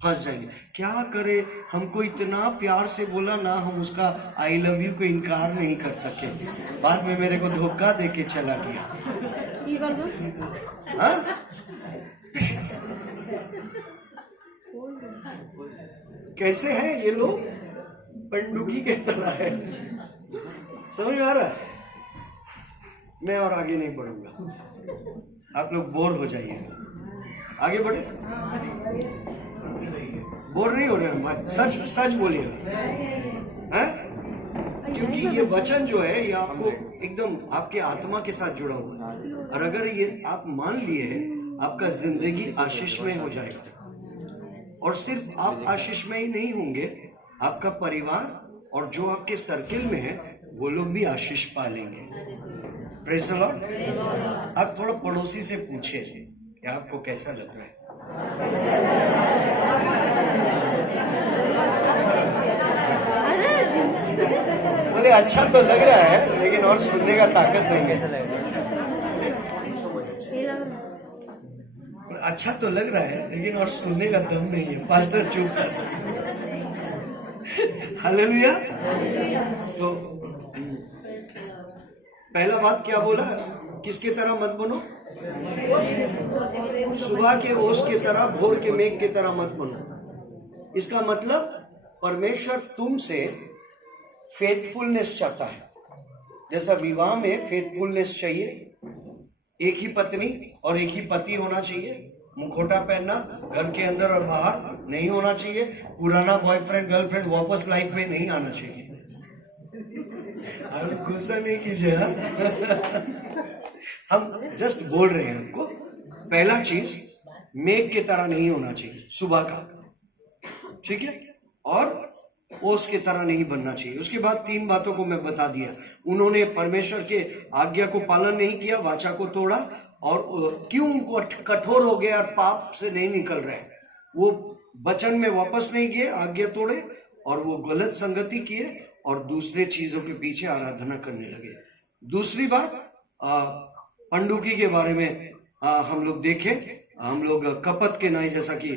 फंस जाएंगे। क्या करे, हमको इतना प्यार से बोला ना, हम उसका आई लव यू को इनकार नहीं कर सके, बाद में मेरे को धोखा दे के चला गया। कैसे हैं ये लोग? पंडुकी के तरह है। समझ में आ रहा है? मैं और आगे नहीं बढ़ूंगा, आप लोग बोर हो जाइए। आगे बढ़े, बोर नहीं हो रहे हम, सच सच बोलिए, क्योंकि ये वचन जो है ये आपको एकदम आपके आत्मा के साथ जुड़ा हुआ है, और अगर ये आप मान लिए आपका जिंदगी आशीष में हो जाएगा। और सिर्फ आप आशीष में ही नहीं होंगे, आपका परिवार और जो आपके सर्किल में है वो लोग भी आशीष पा लेंगे। Praise the Lord. आप थोड़ा पड़ोसी से पूछिए कि आपको कैसा लग रहा है। बोले अच्छा तो लग रहा है, लेकिन और सुनने का ताकत नहीं है। अच्छा तो लग रहा है लेकिन और सुनने का दम नहीं है। पास्टर चुप कर। हालेलुया। तो पहला बात क्या बोला, किसके तरह मत बनो, सुबह के ओस के तरह, भोर के मेघ के तरह मत बनो। इसका मतलब परमेश्वर तुमसे फेथफुलनेस चाहता है। जैसा विवाह में फेथफुलनेस चाहिए, एक ही पत्नी और एक ही पति होना चाहिए, मुखौटा पहनना घर के अंदर और बाहर नहीं होना चाहिए, पुराना बॉयफ्रेंड गर्लफ्रेंड वापस लाइफ में नहीं आना चाहिए। आप गुस्सा नहीं कीजिए ना। हम जस्ट बोल रहे हैं आपको। पहला चीज, मेघ के तरह नहीं होना चाहिए सुबह का, ठीक है, और ओस के तरह नहीं बनना चाहिए। उसके बाद 3 बातों को मैं बता दिया। उन्होंने परमेश्वर के आज्ञा को पालन नहीं किया, वाचा को तोड़ा, और क्यों उनको कठोर हो गए और पाप से नहीं निकल रहे, वो वचन में वापस नहीं गए, आज्ञा तोड़े, और वो गलत संगति किए और दूसरे चीजों के पीछे आराधना करने लगे। दूसरी बात, पंडुकी के बारे में हम लोग देखें। हम लोग कपट के नाई, जैसा कि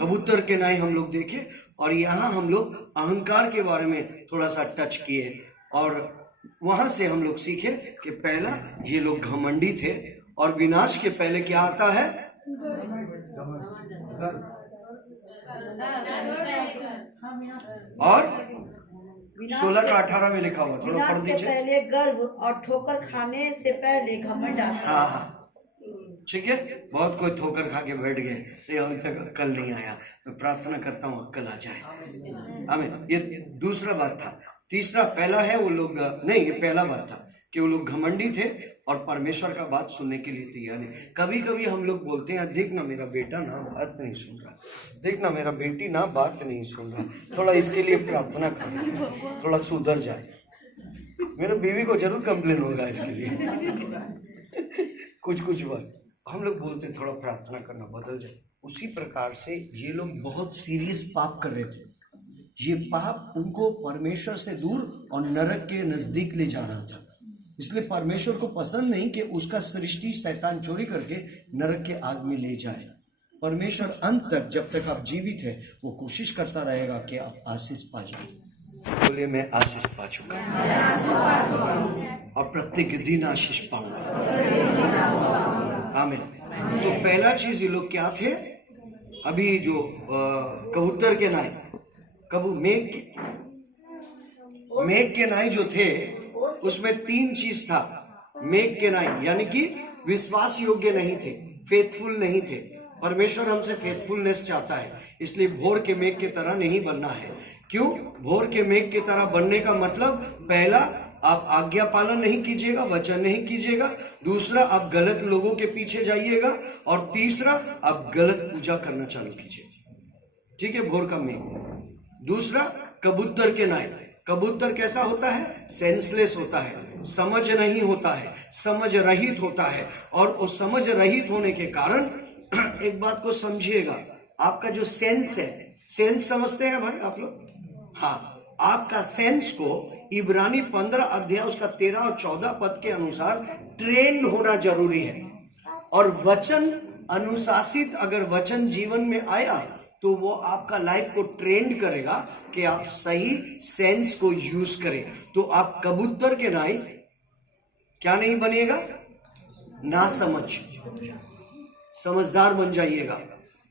कबूतर के नाई हम लोग देखे, और यहाँ हम लोग अहंकार के बारे में थोड़ा सा टच किए, और वहां से हम लोग सीखे कि पहला ये लोग घमंडी थे, और विनाश के पहले क्या आता है, और 16 का 18 में लिखा हुआ, थोड़ा पढ़ दीजिए। पहले गर्व और ठोकर खाने से पहले घमंड आता है। हाँ, ठीक है। बहुत कोई ठोकर खा के बैठ गए, ये अभी तक अक्कल नहीं आया। मैं प्रार्थना करता हूँ अक्कल आ जाए, आमीन। ये दूसरा बात था। तीसरा, पहला है वो लोग नहीं, ये पहला बात था कि वो लोग घमंडी थे और परमेश्वर का बात सुनने के लिए तैयार नहीं। कभी कभी हम लोग बोलते हैं, देख ना मेरा बेटा ना बात नहीं सुन रहा, देख ना मेरा बेटी ना बात नहीं सुन रहा, थोड़ा इसके लिए प्रार्थना कर, थोड़ा सुधर जाए। मेरे बीवी को जरूर कंप्लेन होगा इसके लिए। कुछ बात हम लोग बोलते, थोड़ा प्रार्थना करना बदल जाए। उसी प्रकार से ये लोग बहुत सीरियस पाप कर रहे थे। ये पाप उनको परमेश्वर से दूर और नरक के नजदीक ले जा रहा था। इसलिए परमेश्वर को पसंद नहीं कि उसका सृष्टि शैतान चोरी करके नरक के आग में ले जाए। परमेश्वर अंत तक, जब तक आप जीवित है, वो कोशिश करता रहेगा कि आप आशीष पा जाए। बोलिए, मैं आशीष पा चुका और प्रत्येक दिन आशीष पाऊंगा, आमीन। तो पहला चीज ये लोग क्या थे, अभी जो कबूतर के नाई, मेघ के नाई जो थे, उसमें 3 चीज था। मेघ के नाई यानी कि विश्वास योग्य नहीं थे, फेथफुल नहीं थे। परमेश्वर हमसे फेथफुलनेस चाहता है, इसलिए भोर के मेघ की तरह नहीं बनना है। क्यों? भोर के मेघ की तरह बनने का मतलब, पहला, आप आज्ञा पालन नहीं कीजिएगा, वचन नहीं कीजिएगा। दूसरा, आप गलत लोगों के पीछे जाइएगा। और तीसरा, आप गलत पूजा करना चालू कीजिएगा, ठीक है, भोर का मेघ। दूसरा, कबूतर के नाई। कबूतर कैसा होता है? सेंसलेस होता है, समझ नहीं होता है, समझ रहित होता है। और वो समझ रहित होने के कारण, एक बात को समझिएगा, आपका जो सेंस है, सेंस समझते हैं भाई आप लोग? हाँ, आपका सेंस को इब्रानी 15 अध्याय उसका 13 और 14 पद के अनुसार ट्रेंड होना जरूरी है। और वचन अनुशासित, अगर वचन जीवन में आया तो वो आपका लाइफ को ट्रेंड करेगा कि आप सही सेंस को यूज करें। तो आप कबूतर के नाई क्या नहीं बनिएगा? ना समझदार बन जाइएगा।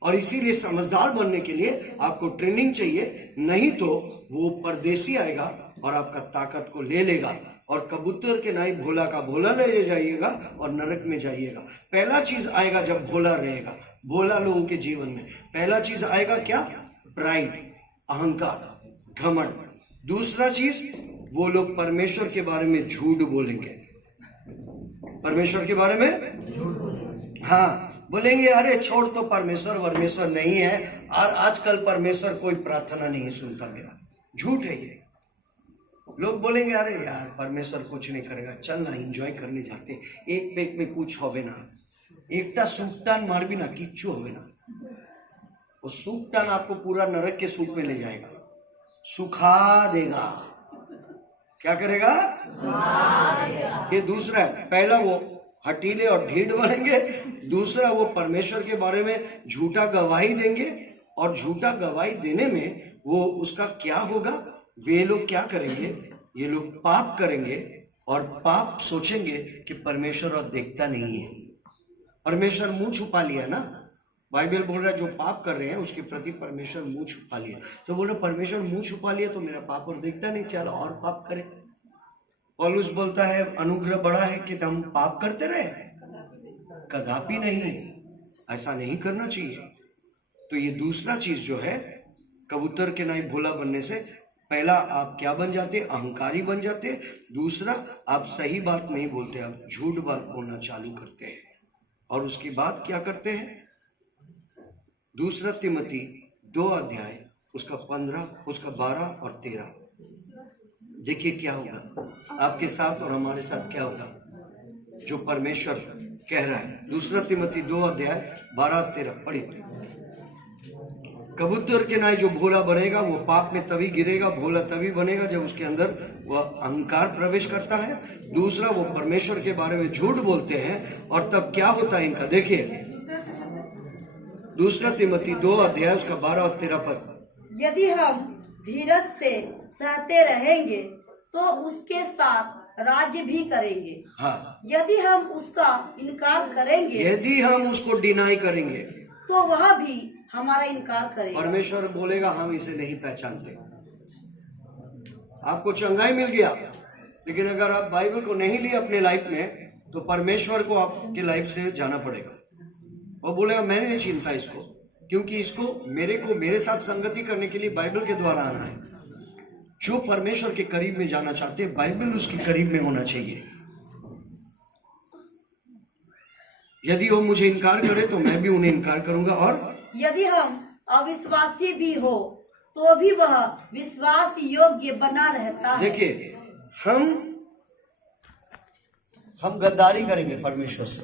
और इसीलिए समझदार बनने के लिए आपको ट्रेनिंग चाहिए, नहीं तो वो परदेसी आएगा और आपका ताकत को ले लेगा। और कबूतर के नाई भोला का भोला ले जाइएगा और नरक में जाइएगा। पहला चीज आएगा जब भोला रहेगा, भोला लोगों के जीवन में पहला चीज आएगा क्या? प्राइड, अहंकार, घमंड। दूसरा चीज, वो लोग परमेश्वर के बारे में झूठ बोलेंगे। परमेश्वर के बारे में हाँ बोलेंगे, अरे छोड़ तो, परमेश्वर नहीं है, और आजकल परमेश्वर कोई प्रार्थना नहीं सुनता मेरा। झूठ है ये। लोग बोलेंगे, अरे यार परमेश्वर कुछ नहीं करेगा, चल ना एंजॉय करने जाते, एक पेक में कुछ होवे ना, एकटा सूपटान मारबी ना, किच्छु होवे ना। वो सूपटान आपको पूरा नरक के सूप में ले जाएगा, सुखा देगा। क्या करेगा? ये दूसरा है। पहला वो हठीले और ढीठ बनेंगे। दूसरा, वो परमेश्वर के बारे में झूठा गवाही देंगे, और झूठा गवाही देने में वो उसका क्या होगा, वे लोग क्या करेंगे, ये लोग पाप करेंगे, और पाप सोचेंगे कि परमेश्वर और देखता नहीं है। परमेश्वर मुंह छुपा लिया ना, बाइबल बोल रहा है जो पाप कर रहे हैं उसके प्रति परमेश्वर मुंह छुपा लिया। तो बोलो परमेश्वर मुंह छुपा लिया तो मेरा पाप और देखता नहीं, चल और पाप करे। पौलुस बोलता है अनुग्रह बड़ा है कि हम पाप करते रहे, कदापि नहीं, ऐसा नहीं करना चाहिए। तो ये दूसरा चीज जो है, कबूतर के नाई भोला बनने से पहला आप क्या बन जाते, अहंकारी बन जाते। दूसरा, आप सही बात नहीं बोलते, आप झूठ बात बोलना चालू करते हैं। और उसके बाद क्या करते हैं, दूसरा तिमोथी 2 अध्याय उसका 15, उसका 12 और 13, देखिए क्या होगा आपके साथ और हमारे साथ, क्या होगा जो परमेश्वर कह रहा है। दूसरा तिमोथी 2 अध्याय 12-13 पढ़िए। कबूतर के नाई जो भोला बनेगा वो पाप में तभी गिरेगा, भोला तभी बनेगा जब उसके अंदर वह अहंकार प्रवेश करता है। दूसरा, वो परमेश्वर के बारे में झूठ बोलते हैं, और तब क्या होता है इनका, देखिए दूसरा तिमोथी 2 अध्याय उसका 12 और 13 पद। यदि हम धीरज से सहते रहेंगे तो उसके साथ राज्य भी करेंगे। हाँ, यदि हम उसका इनकार करेंगे, यदि हम उसको डिनाई करेंगे तो वह भी हमारा इनकार करेगा। परमेश्वर बोलेगा हम इसे नहीं पहचानते। आपको चंगाई मिल गया, लेकिन अगर आप बाइबल को नहीं लिए अपने लाइफ में तो परमेश्वर को आपके लाइफ से जाना पड़ेगा। वो बोलेगा मैं नहीं चिंता इसको, क्योंकि इसको मेरे साथ संगति करने के लिए बाइबल के द्वारा आना है। जो परमेश्वर के करीब में जाना चाहते हैं, बाइबल उसके करीब में होना चाहिए। यदि वो मुझे इनकार करे तो मैं भी उन्हें इनकार करूंगा। और यदि हम अविश्वासी भी हो तो भी वह विश्वास योग्य बना रहता है। देखिए, हम गद्दारी करेंगे परमेश्वर से,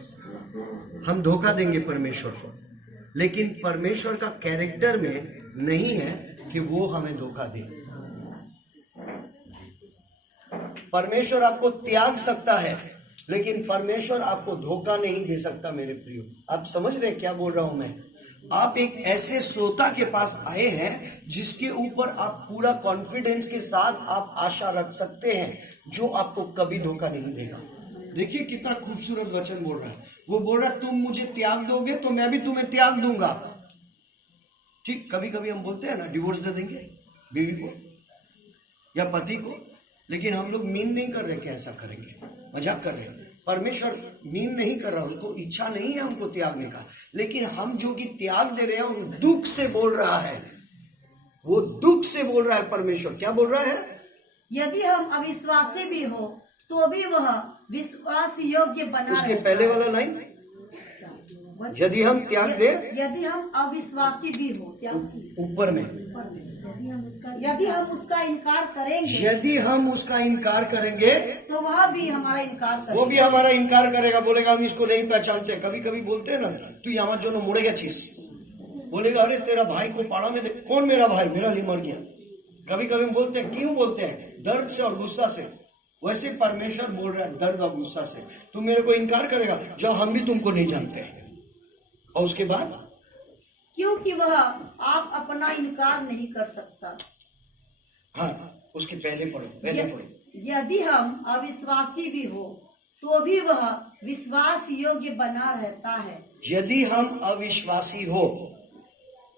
हम धोखा देंगे परमेश्वर को, लेकिन परमेश्वर का कैरेक्टर में नहीं है कि वो हमें धोखा दे। परमेश्वर आपको त्याग सकता है, लेकिन परमेश्वर आपको धोखा नहीं दे सकता। मेरे प्रियो, आप समझ रहे हैं क्या बोल रहा हूं मैं? आप एक ऐसे श्रोता के पास आए हैं जिसके ऊपर आप पूरा कॉन्फिडेंस के साथ आप आशा रख सकते हैं, जो आपको कभी धोखा नहीं देगा। देखिए कितना खूबसूरत वचन बोल रहा है। वो बोल रहा है तुम मुझे त्याग दोगे तो मैं भी तुम्हें त्याग दूंगा। ठीक, कभी कभी हम बोलते हैं ना डिवोर्स दे देंगे बीवी को या पति को, लेकिन हम लोग मीन नहीं कर रहे कि ऐसा करेंगे, मजाक कर रहे हैं। परमेश्वर मीन नहीं कर रहा, उनको इच्छा नहीं है हमको त्यागने का, लेकिन हम जो कि त्याग दे रहे हैं वो दुख से बोल रहा है, वो दुख से बोल रहा है। परमेश्वर क्या बोल रहा है? यदि हम अविश्वासी भी हो तो भी वह विश्वास योग्य बना उसके रहता पहले है। वाला लाइन, यदि हम त्याग दे, यदि हम अविश्वासी भी हो, ऊपर में यदि हम उसका इनकार करेंगे, यदि हम उसका इनकार करेंगे तो वह भी हमारा इनकार वो करेगा। भी हमारा इनकार करेगा, बोलेगा हम इसको नहीं पहचानते। कभी कभी बोलते हैं ना, तू यहाँ जो मुड़े गया चीज, बोलेगा अरे तेरा भाई को पाड़ा में देख, कौन मेरा भाई, मेरा लिए मर गया। कभी कभी हम बोलते हैं, क्यों बोलते हैं? दर्द से और गुस्सा से। वैसे परमेश्वर बोल रहा है दर्द और गुस्सा से, तुम मेरे को इनकार करेगा जो हम भी तुमको नहीं जानते। और उसके बाद क्योंकि वह आप अपना इनकार नहीं कर सकता। हाँ, उसके पहले पढ़ो। यदि हम अविश्वासी भी हो तो भी वह विश्वास योग्य बना रहता है। यदि हम अविश्वासी हो,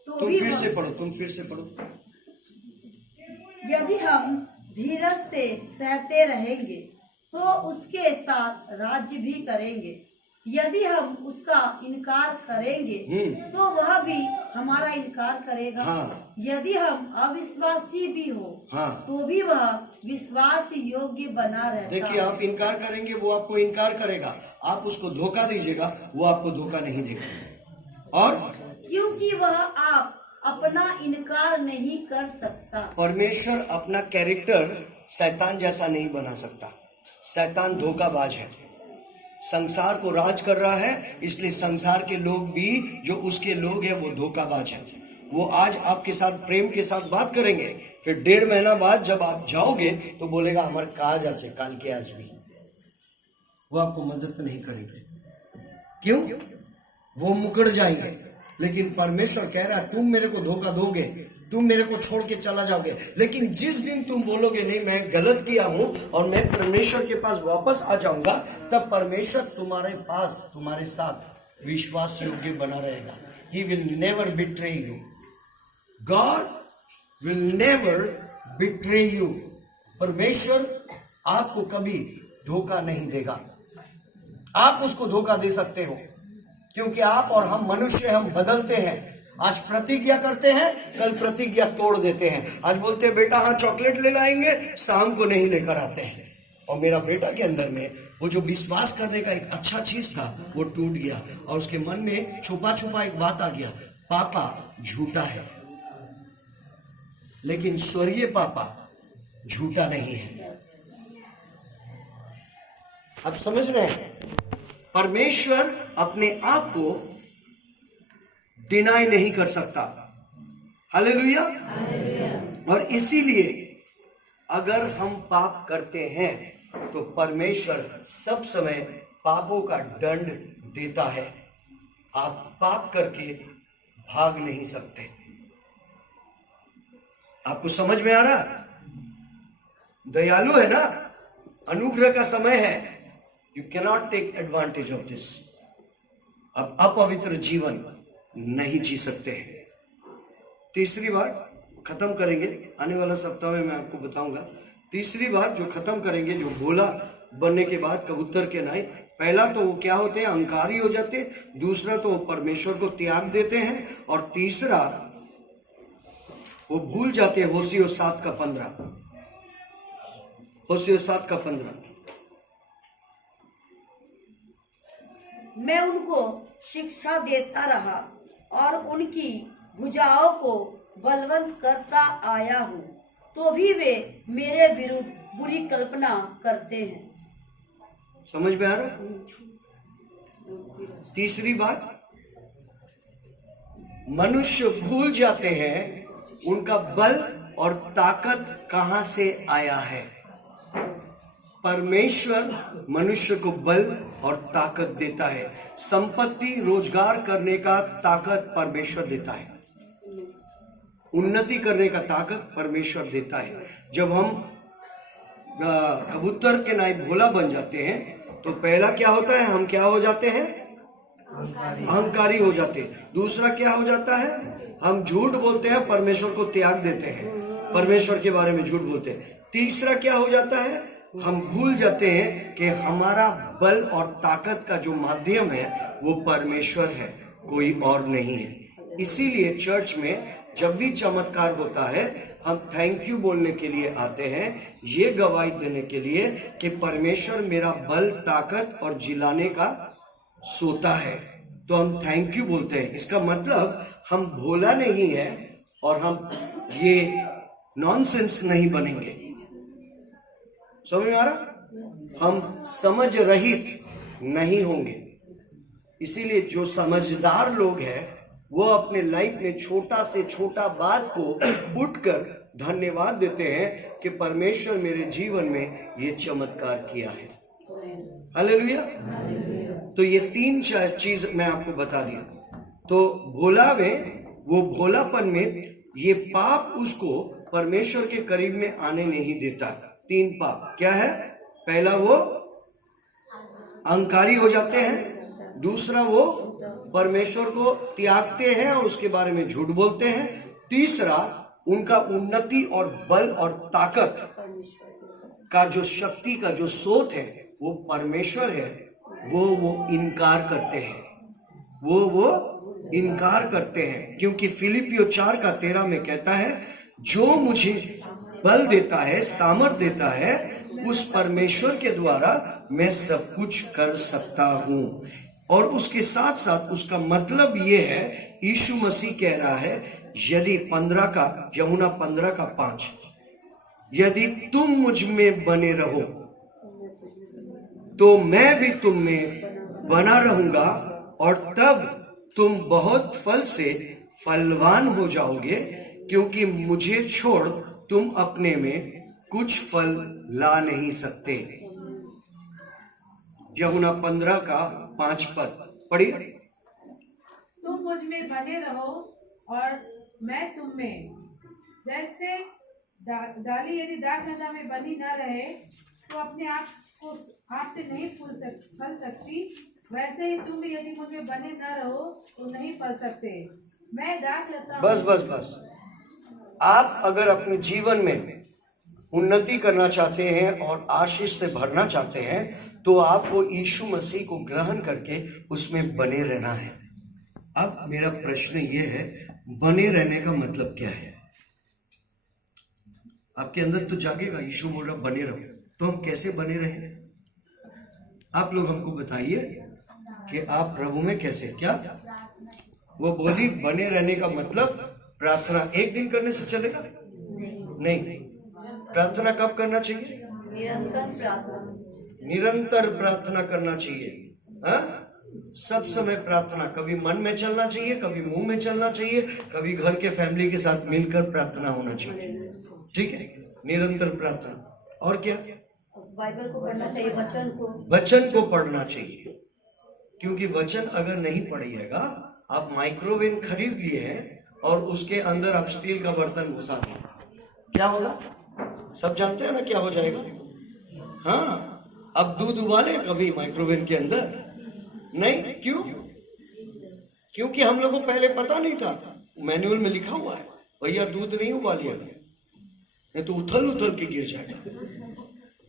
तो तुम भी फिर वह- से पढ़ो। यदि हम धीरज से सहते रहेंगे तो उसके साथ राज्य भी करेंगे। यदि हम उसका इनकार करेंगे तो वह भी हमारा इनकार करेगा। हाँ। यदि हम अविश्वासी भी हो हाँ। तो भी वह विश्वास योग्य बना रहता देखिए, है। आप इनकार करेंगे वो आपको इनकार करेगा, आप उसको धोखा दीजिएगा वो आपको धोखा नहीं देगा। और क्योंकि वह आप अपना इनकार नहीं कर सकता। परमेश्वर अपना कैरेक्टर शैतान जैसा नहीं बना सकता। शैतान धोखाबाज है, संसार को राज कर रहा है, इसलिए संसार के लोग भी जो उसके लोग हैं वो धोखाबाज हैं। वो आज आपके साथ प्रेम के साथ बात करेंगे, फिर 1.5 महीना बाद जब आप जाओगे तो बोलेगा हमारे कहा जाचे काल के आज भी। वो आपको मदद नहीं करेंगे। क्यों? वो मुकर जाएंगे। लेकिन परमेश्वर कह रहा है तुम मेरे को धोखा दोगे, तुम मेरे को छोड़ के चला जाओगे, लेकिन जिस दिन तुम बोलोगे नहीं मैं गलत किया हूं और मैं परमेश्वर के पास वापस आ जाऊंगा, तब परमेश्वर तुम्हारे पास, तुम्हारे साथ विश्वास योग्य बना रहेगा। He will never betray you. God will never betray you. परमेश्वर आपको कभी धोखा नहीं देगा। आप उसको धोखा दे सकते हो, क्योंकि आप और हम मनुष्य, हम बदलते हैं। आज प्रतिज्ञा करते हैं, कल प्रतिज्ञा तोड़ देते हैं। आज बोलते हैं बेटा हाँ चॉकलेट ले लाएंगे, शाम को नहीं लेकर आते हैं। और मेरा बेटा के अंदर में वो जो विश्वास करने का एक अच्छा चीज था वो टूट गया, और उसके मन में छुपा छुपा एक बात आ गया, पापा झूठा है। लेकिन स्वर्गीय पापा झूठा नहीं है। आप समझ रहे हैं? परमेश्वर अपने आप को डिनाई नहीं कर सकता। हालेलुया। और इसीलिए अगर हम पाप करते हैं तो परमेश्वर सब समय पापों का दंड देता है। आप पाप करके भाग नहीं सकते। आपको समझ में आ रहा? दयालु है ना, अनुग्रह का समय है। You cannot take advantage of this. आप अपवित्र जीवन नहीं जी सकते हैं। तीसरी बात खत्म करेंगे, आने वाला सप्ताह में मैं आपको बताऊंगा। तीसरी बात जो खत्म करेंगे, जो भोला बनने के बाद कबूतर के नाई, पहला तो वो क्या होते हैं, अहंकारी हो जाते हैं। दूसरा तो वो परमेश्वर को त्याग देते हैं, और तीसरा वो भूल जाते हैं। होशियो 7:15, होशियो 7:15। मैं उनको शिक्षा देता रहा और उनकी भुजाओं को बलवंत करता आया हूँ, तो भी वे मेरे विरुद्ध बुरी कल्पना करते हैं। समझ में आ रहा? तीसरी बात, मनुष्य भूल जाते हैं उनका बल और ताकत कहां से आया है। परमेश्वर मनुष्य को बल और ताकत देता है। संपत्ति, रोजगार करने का ताकत परमेश्वर देता है। उन्नति करने का ताकत परमेश्वर देता है। जब हम कबूतर के नाई भोला बन जाते हैं तो पहला क्या होता है, हम क्या हो जाते हैं, अहंकारी हो जाते हैं। दूसरा क्या हो जाता है, हम झूठ बोलते हैं, परमेश्वर को त्याग देते हैं, परमेश्वर के बारे में झूठ बोलते हैं। तीसरा क्या हो जाता है, हम भूल जाते हैं कि हमारा बल और ताकत का जो माध्यम है वो परमेश्वर है, कोई और नहीं है। इसीलिए चर्च में जब भी चमत्कार होता है हम थैंक यू बोलने के लिए आते हैं, ये गवाही देने के लिए कि परमेश्वर मेरा बल, ताकत और जिलाने का सोता है, तो हम थैंक यू बोलते हैं। इसका मतलब हम भोला नहीं है और हम ये नॉनसेंस नहीं बनेंगे। समझ में आ रहा? हम समझ रहित नहीं होंगे। इसीलिए जो समझदार लोग हैं वो अपने लाइफ में छोटा से छोटा बात को उठकर धन्यवाद देते हैं कि परमेश्वर मेरे जीवन में ये चमत्कार किया है। हालेलुया। तो ये तीन चीज मैं आपको बता दिया। तो भोला में, वो भोलापन में ये पाप उसको परमेश्वर के करीब में आने नहीं देता। तीन पाप क्या है? पहला वो अहंकारी हो जाते हैं, दूसरा वो परमेश्वर को त्यागते हैं और उसके बारे में झूठ बोलते हैं, तीसरा उनका उन्नति और बल और ताकत का जो शक्ति का जो स्रोत है वो परमेश्वर है, वो इनकार करते हैं, वो इनकार करते हैं। क्योंकि फिलिपियो 4:13 में कहता है, जो मुझे बल देता है, सामर्थ देता है, उस परमेश्वर के द्वारा मैं सब कुछ कर सकता हूँ। और उसके साथ साथ उसका मतलब ये है, यीशु मसीह कह रहा है, यदि यूहन्ना 15:5, यदि तुम मुझ में बने रहो तो मैं भी तुम में बना रहूंगा और तब तुम बहुत फल से फलवान हो जाओगे, क्योंकि मुझे छोड़ तुम अपने में कुछ फल ला नहीं सकते। यूहन्ना 15 का 5 पद पढ़िए। तुम मुझ में बने रहो और मैं तुम में। जैसे डाली यदि दाखलता में बनी न रहे तो अपने आप से नहीं फल सकती, वैसे ही तुम भी यदि मुझ में बने न रहो तो नहीं फल सकते। मैं दाखलता बस। आप अगर अपने जीवन में उन्नति करना चाहते हैं और आशीष से भरना चाहते हैं तो आपको यीशु मसीह को ग्रहण करके उसमें बने रहना है। अब मेरा प्रश्न ये है, बने रहने का मतलब क्या है? आपके अंदर तो जागेगा, यीशु बोल रहा बने रहो, तो हम कैसे बने रहे? आप लोग हमको बताइए कि आप प्रभु में कैसे, क्या वो बोली बने रहने का मतलब प्रार्थना एक दिन करने से चलेगा? नहीं। प्रार्थना कब करना चाहिए? निरंतर प्रार्थना करना चाहिए। हाँ, सब समय प्रार्थना, कभी मन में चलना चाहिए, कभी मुंह में चलना चाहिए, कभी घर के फैमिली के साथ मिलकर प्रार्थना होना चाहिए। ठीक है, निरंतर प्रार्थना। और क्या? बाइबल को पढ़ना चाहिए, वचन को पढ़ना चाहिए, क्योंकि वचन अगर नहीं पढ़िएगा, आप माइक्रोवेव खरीद लिए हैं और उसके अंदर आप स्टील का बर्तन घुसा दें, क्या होगा? सब जानते हैं ना क्या हो जाएगा। हाँ, अब दूध उबाले कभी माइक्रोवेव के अंदर? नहीं। क्यों? क्योंकि हम लोग को पहले पता नहीं था, मैनुअल में लिखा हुआ है भैया दूध नहीं उबालिएगा, नहीं तो उथल के गिर जाएगा।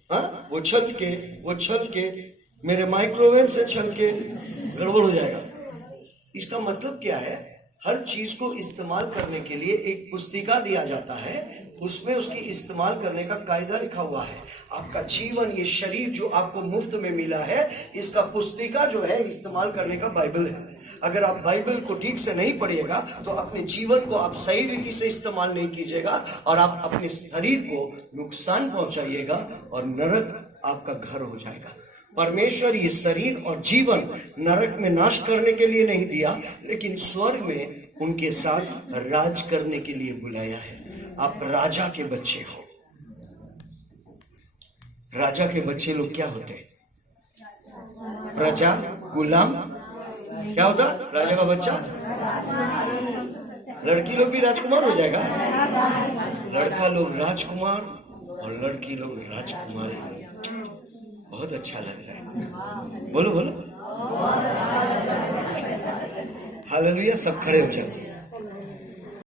हाँ, वो छल के मेरे माइक्रोवेव से छल के गड़बड़ हो जाएगा। इसका मतलब क्या है? हर चीज को इस्तेमाल करने के लिए एक पुस्तिका दिया जाता है, उसमें उसकी इस्तेमाल करने का कायदा लिखा हुआ है। आपका जीवन, ये शरीर जो आपको मुफ्त में मिला है, इसका पुस्तिका जो है इस्तेमाल करने का बाइबल है। अगर आप बाइबल को ठीक से नहीं पढ़िएगा तो अपने जीवन को आप सही रीति से इस्तेमाल नहीं कीजिएगा और आप अपने शरीर को नुकसान पहुंचाइएगा और नरक आपका घर हो जाएगा। परमेश्वर ये शरीर और जीवन नरक में नाश करने के लिए नहीं दिया, लेकिन स्वर्ग में उनके साथ राज करने के लिए बुलाया है। आप राजा के बच्चे हो। राजा के बच्चे लोग क्या होते हैं? प्रजा, गुलाम। क्या होता? राजा का बच्चा। लड़की लोग भी राजकुमार हो जाएगा, लड़का लोग राजकुमार और लड़की लोग राजकुमारी। बहुत अच्छा लग रहा है, बोलो। हालेलुया। सब खड़े हो जाओ।